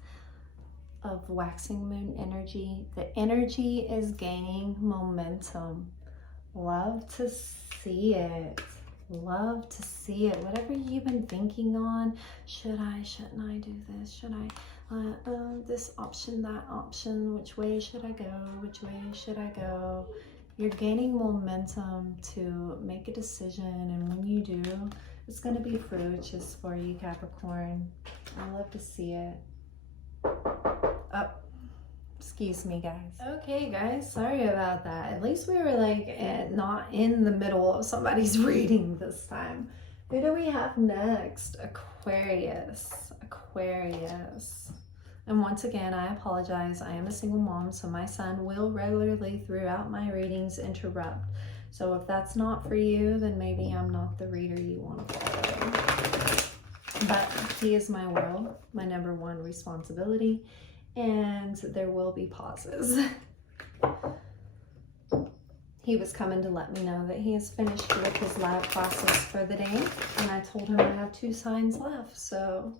of waxing moon energy. The energy is gaining momentum. Love to see it. Love to see it. Whatever you've been thinking on, should I, shouldn't I do this? Should I, this option, that option, which way should I go? Which way should I go? You're gaining momentum to make a decision, and when you do, it's going to be fruitious for you, Capricorn. I love to see it. Oh, excuse me, guys. Okay, guys, sorry about that. At least we were like not in the middle of somebody's reading this time. Who do we have next? Aquarius. Aquarius. And once again, I apologize. I am a single mom, so my son will regularly throughout my readings interrupt. So if that's not for you, then maybe I'm not the reader you want to follow. But he is my world, my number one responsibility, and there will be pauses. He was coming to let me know that he is finished with his lab classes for the day, and I told him I have 2 signs left, so...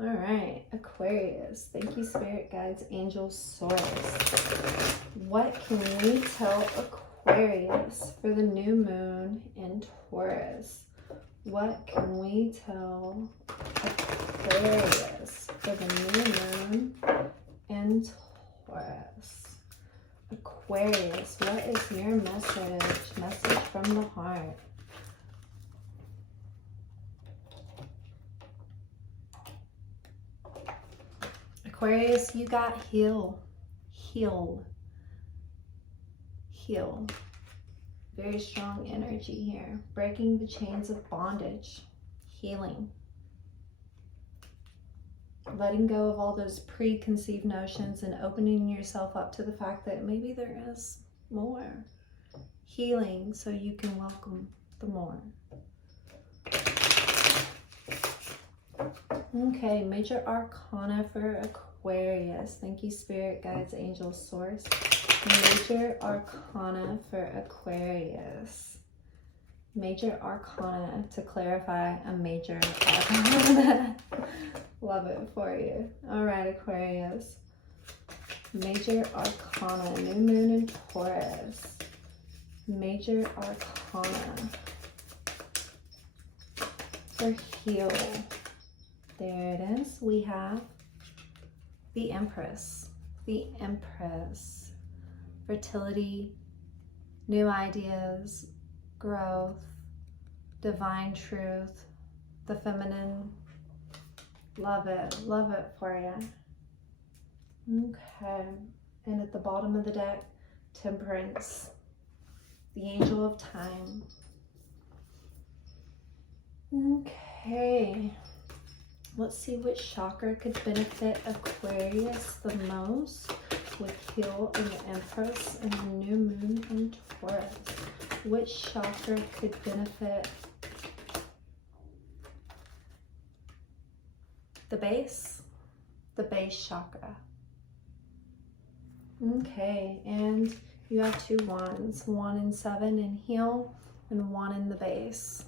All right, Aquarius. Thank you, Spirit Guides, Angels, Source. What can we tell Aquarius for the new moon in Taurus? What can we tell Aquarius for the new moon in Taurus? Aquarius, what is your message? Message from the heart. Aquarius, you got heal, heal, heal. Very strong energy here. Breaking the chains of bondage, healing. Letting go of all those preconceived notions and opening yourself up to the fact that maybe there is more. Healing so you can welcome the more. Okay, major arcana for Aquarius. Thank you, Spirit Guides, Angels, Source. Major arcana for Aquarius. Major arcana, to clarify, a major arcana. Love it for you. All right, Aquarius. Major arcana, new moon in Taurus. Major arcana for heal. There it is. We have the Empress. The Empress. Fertility, new ideas, growth, divine truth, the feminine. Love it for you. Okay, and at the bottom of the deck, Temperance, the Angel of Time. Okay, let's see which chakra could benefit Aquarius the most with Heal and the Empress and the new moon in Taurus. Which chakra could benefit the base chakra. Okay, and you have 2 wands, 1 and 7 in heel and 1 in the base.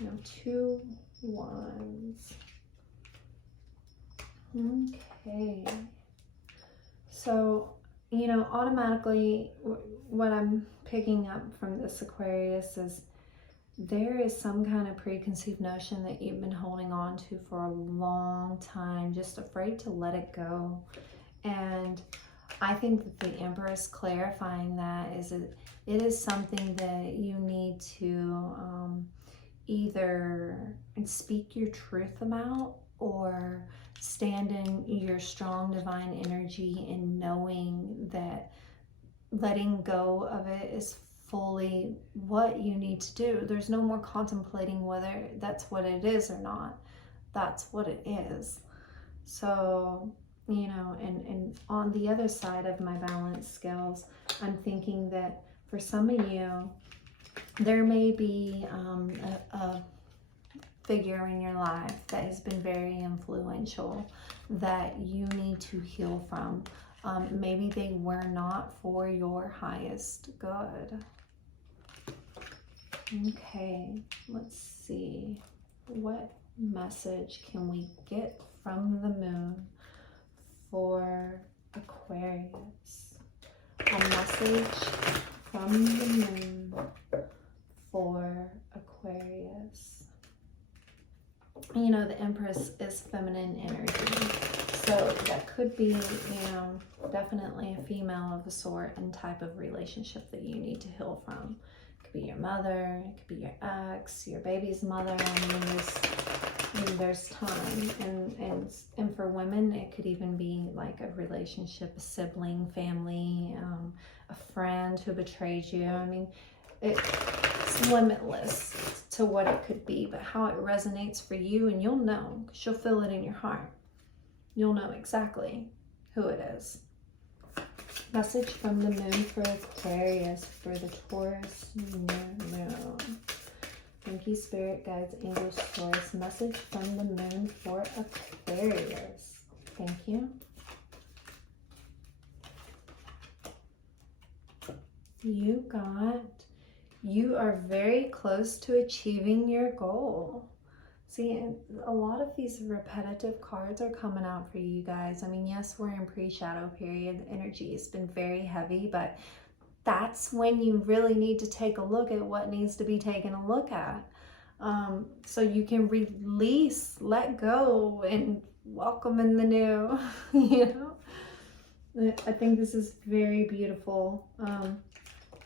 You have 2 wands. Okay. So, you know, automatically what I'm picking up from this Aquarius is there is some kind of preconceived notion that you've been holding on to for a long time, just afraid to let it go. And I think that the Empress clarifying that is it is something that you need to either speak your truth about or stand in your strong divine energy and knowing that letting go of it is fully what you need to do. There's no more contemplating whether that's what it is or not. That's what it is. So, you know, and on the other side of my balance scales, I'm thinking that for some of you, there may be a figure in your life that has been very influential that you need to heal from. Maybe they were not for your highest good. Okay, let's see. What message can we get from the moon for Aquarius? A message from the moon for Aquarius. You know, the Empress is feminine energy. So that could be, you know, definitely a female of a sort and type of relationship that you need to heal from. It could be your mother, it could be your ex, your baby's mother. I mean, there's time. And for women, it could even be like a relationship, a sibling, family, a friend who betrayed you. I mean, it's limitless to what it could be, but how it resonates for you, and you'll know, because you'll feel it in your heart. You'll know exactly who it is. Message from the moon for Aquarius for the Taurus new moon. Thank you, Spirit, Guides, Angels, Source. Message from the moon for Aquarius. Thank you. You are very close to achieving your goal. See, a lot of these repetitive cards are coming out for you guys. I mean, yes, we're in pre-shadow period. The energy has been very heavy, but that's when you really need to take a look at what needs to be taken a look at. So you can release, let go, and welcome in the new, you know? I think this is very beautiful.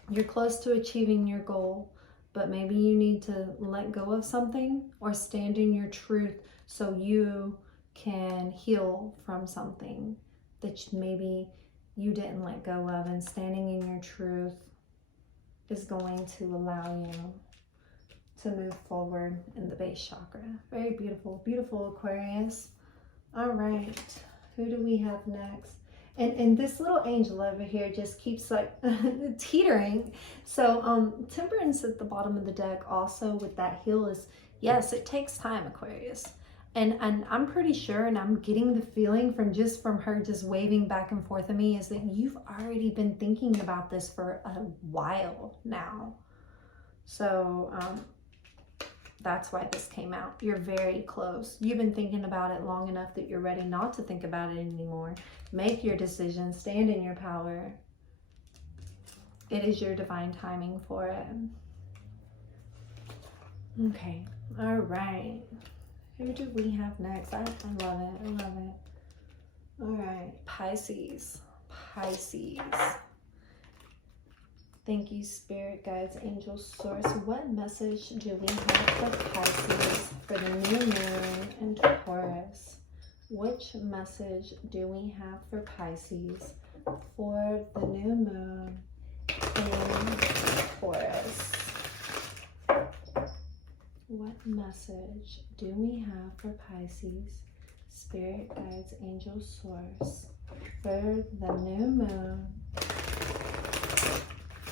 You're close to achieving your goal, but maybe you need to let go of something or stand in your truth so you can heal from something that maybe you didn't let go of. And standing in your truth is going to allow you to move forward in the base chakra. Very beautiful, beautiful Aquarius. All right, who do we have next? And this little angel over here just keeps like teetering. So temperance at the bottom of the deck also with that heel is, yes, it takes time, Aquarius. And I'm pretty sure, and I'm getting the feeling from her just waving back and forth at me, is that you've already been thinking about this for a while now. So that's why this came out. You're very close. You've been thinking about it long enough that you're ready not to think about it anymore. Make your decision. Stand in your power. It is your divine timing for it. Okay. All right. Who do we have next? I love it. I love it. All right. Pisces. Pisces. Thank you, Spirit, Guides, Angels, Source. What message do we have for Pisces for the new moon in Taurus? Which message do we have for Pisces for the new moon in Taurus? What message do we have for Pisces, Spirit, Guides, Angels, Source for the new moon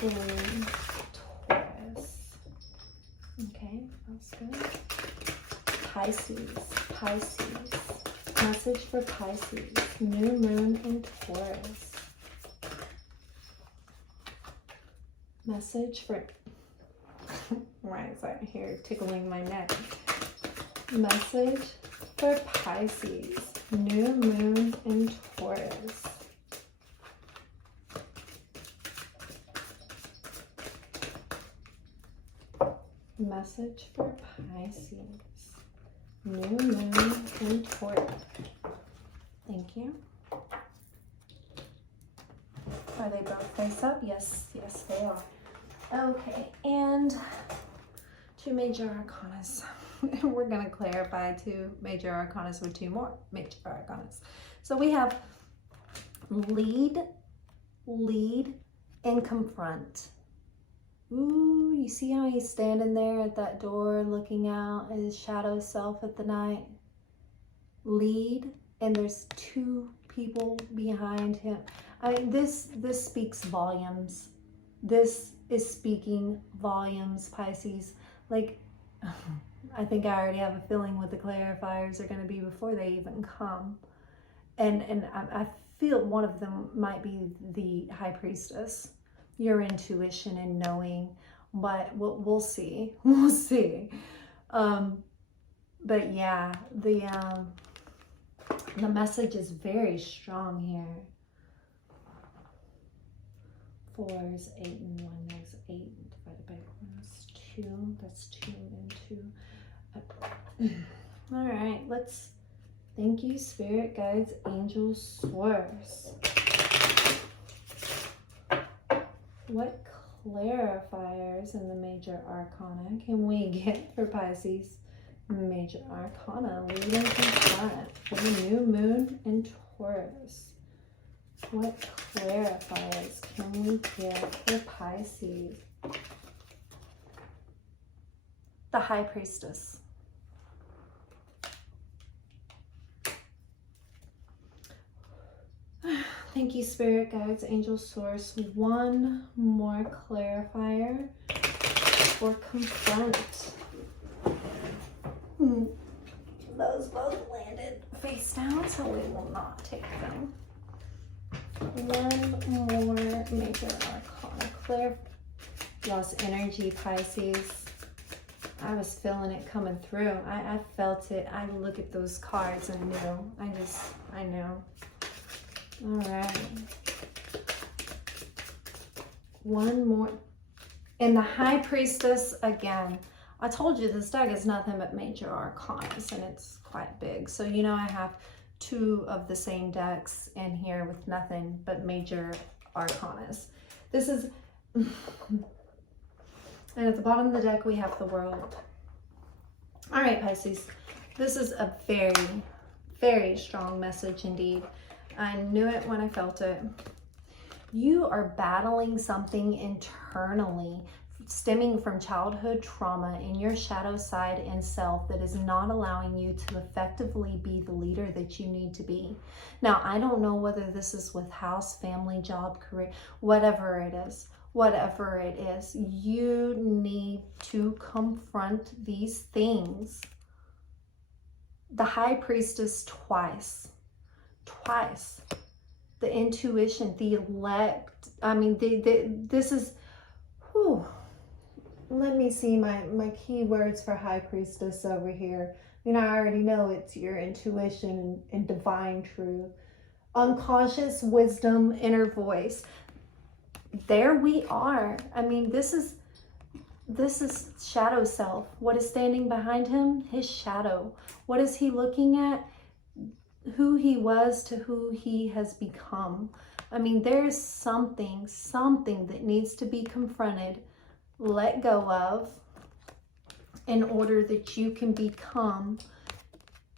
in Taurus? Okay, that's good. Pisces, Pisces. Message for Pisces, new moon in Taurus. Message for, why is that here tickling my neck? Message for Pisces, new moon in Taurus. Message for Pisces, new moon in Taurus. Thank you. Are they both face up? Yes, yes, they are. Okay, and two major arcanas. We're going to clarify two major arcanas with two more major arcanas. So we have lead, and confront. Ooh, you see how he's standing there at that door looking out at his shadow self at the night? Lead, and there's two people behind him. I mean, this speaks volumes. This is speaking volumes, Pisces. Like, I think I already have a feeling what the clarifiers are going to be before they even come. And I feel one of them might be the High Priestess. Your intuition and knowing, but we'll see. We'll see. But yeah, the message is very strong here. 4 is 8 and 1 is 8 divided by 1 is 2. That's 2 and 2. All right, let's thank you, spirit guides, angels, source. What clarifiers in the major arcana can we get for Pisces? Major arcana, leading confront for the new moon in Taurus. What clarifiers can we get for Pisces? The High Priestess. Thank you, spirit guides, angel source. One more clarifier for confront. Those both landed face down, so we will not take them. One more major arcana. Y'all's energy, Pisces. I was feeling it coming through. I felt it. I look at those cards and knew. I know. All right. One more. And the High Priestess again. I told you this deck is nothing but major arcanas, and it's quite big. So, you know, I have two of the same decks in here with nothing but major arcanas. This is, and at the bottom of the deck, we have the World. All right, Pisces. This is a very, very strong message indeed. I knew it when I felt it. You are battling something internally stemming from childhood trauma in your shadow side and self that is not allowing you to effectively be the leader that you need to be. Now, I don't know whether this is with house, family, job, career, whatever it is, you need to confront these things. The High Priestess twice. The intuition, the elect. I mean, this is, whew. Let me see my keywords for High Priestess over here. I mean, I already know it's your intuition and divine truth. Unconscious wisdom, inner voice. There we are. I mean, this is shadow self. What is standing behind him? His shadow. What is he looking at? Who he was to who he has become. I mean, there's something that needs to be confronted, let go of, in order that you can become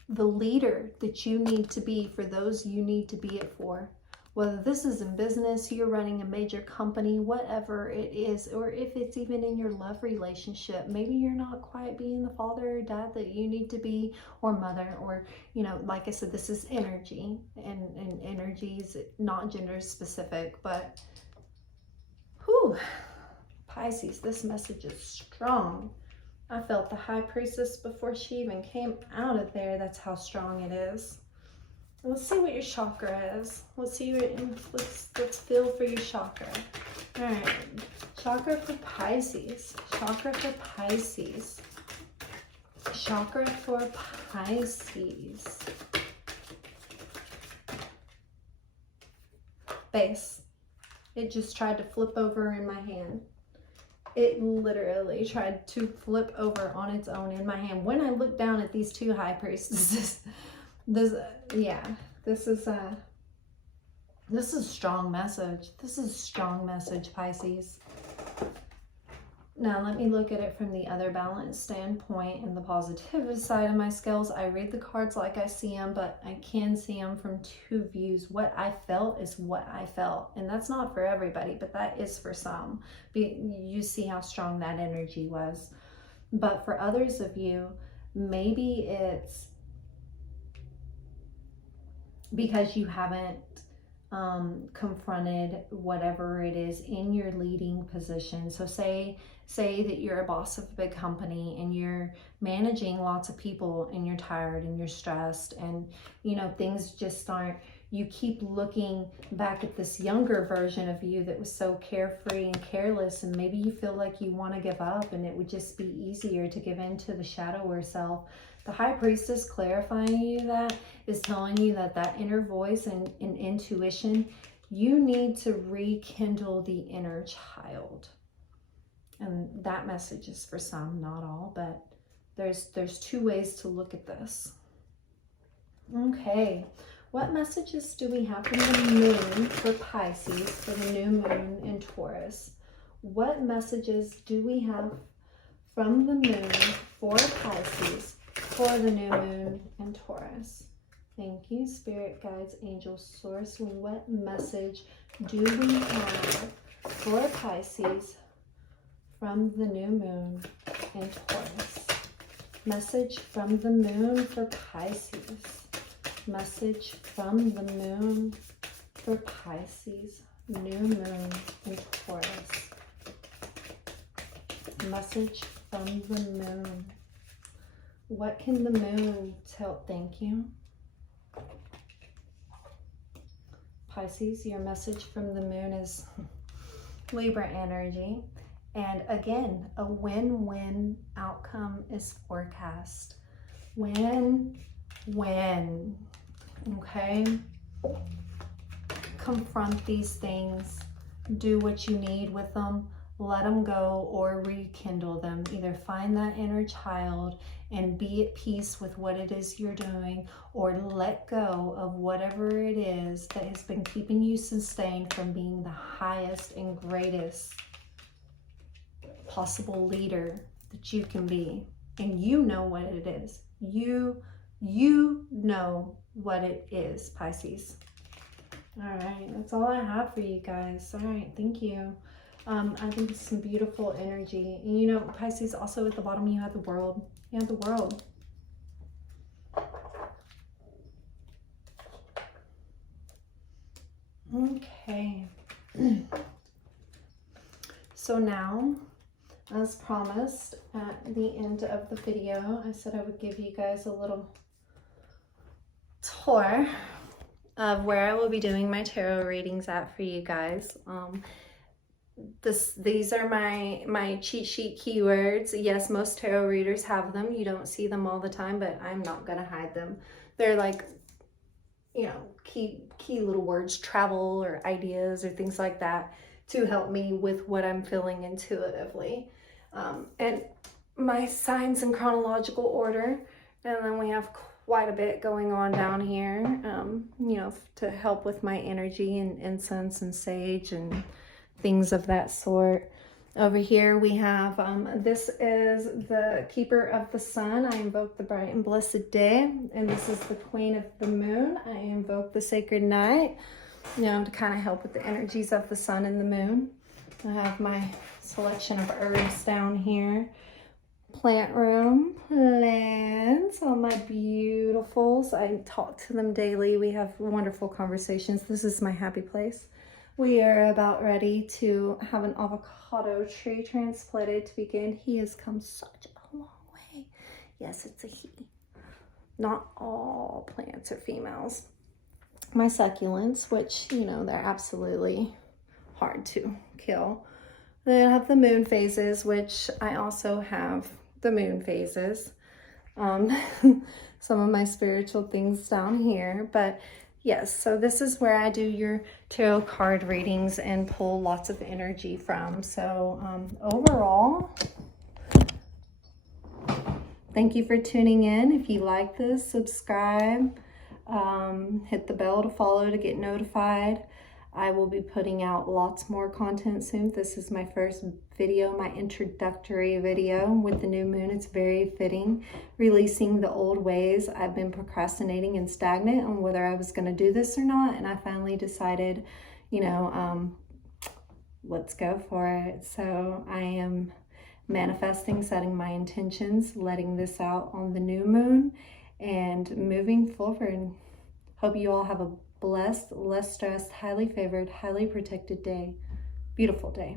the leader that you need to be for those you need to be it for. Whether this is in business, you're running a major company, whatever it is, or if it's even in your love relationship, maybe you're not quite being the father or dad that you need to be, or mother, or, you know, like I said, this is energy, and energy is not gender specific, but whew, Pisces, this message is strong. I felt the High Priestess before she even came out of there. That's how strong it is. Let's see what your chakra is. Let's see what, let's feel for your chakra. All right, chakra for Pisces. Chakra for Pisces. Chakra for Pisces. Base. It just tried to flip over in my hand. It literally tried to flip over on its own in my hand. When I look down at these two high priestesses, this is a strong message. This is a strong message, Pisces. Now let me look at it from the other balanced standpoint and the positive side of my scales. I read the cards like I see them, but I can see them from two views. What I felt is what I felt. And that's not for everybody, but that is for some. You see how strong that energy was. But for others of you, maybe it's because you haven't confronted whatever it is in your leading position. So say that you're a boss of a big company and you're managing lots of people and you're tired and you're stressed and you know things just aren't, you keep looking back at this younger version of you that was so carefree and careless, and maybe you feel like you want to give up and it would just be easier to give in to the shadower self. The High Priestess clarifying you that is telling you that that inner voice and intuition, you need to rekindle the inner child. And that message is for some, not all, but there's two ways to look at this. Okay, what messages do we have from the moon for Pisces for the new moon in Taurus? What messages do we have from the moon for Pisces for the new moon in Taurus? Thank you, Spirit Guides, Angel Source. What message do we have for Pisces from the new moon in Taurus? Message from the moon for Pisces. Message from the moon for Pisces. New moon in Taurus. Message from the moon. What can the moon tell? Thank you. Pisces, your message from the moon is Libra energy. And again, a win-win outcome is forecast. Win, okay? Confront these things. Do what you need with them. Let them go or rekindle them. Either find that inner child and be at peace with what it is you're doing, or let go of whatever it is that has been keeping you sustained from being the highest and greatest possible leader that you can be. And you know what it is. You know what it is, Pisces. All right, that's all I have for you guys. All right, thank you. I think it's some beautiful energy. And you know, Pisces, also at the bottom, you have the world. You have the world. Okay. So now, as promised, at the end of the video, I said I would give you guys a little tour of where I will be doing my tarot readings at for you guys. These are my cheat sheet keywords. Yes, most tarot readers have them. You don't see them all the time, but I'm not gonna hide them. They're like, you know, key little words, travel or ideas or things like that to help me with what I'm feeling intuitively. And my signs in chronological order, and then we have quite a bit going on down here, you know, to help with my energy and incense and sage and things of that sort. Over here we have, this is the Keeper of the Sun. I invoke the bright and blessed day. And this is the Queen of the Moon. I invoke the sacred night, you know, to kind of help with the energies of the sun and the moon. I have my selection of herbs down here. Plant room, plants, all my beautifuls. I talk to them daily. We have wonderful conversations. This is my happy place. We are about ready to have an avocado tree transplanted to begin. He has come such a long way. Yes, it's a he. Not all plants are females. my succulents, which, you know, they're absolutely hard to kill. Then I have the moon phases, which I also have the moon phases. Some of my spiritual things down here, but yes, so this is where I do your tarot card readings and pull lots of energy from. So overall, thank you for tuning in. If you like this, subscribe, hit the bell to follow to get notified. I will be putting out lots more content soon. This is my first video, my introductory video with the new moon. It's very fitting, releasing the old ways. I've been procrastinating and stagnant on whether I was going to do this or not, and I finally decided, you know, let's go for it. So I am manifesting, setting my intentions, letting this out on the new moon, and moving forward. Hope you all have a blessed, less stressed, highly favored, highly protected day. Beautiful day.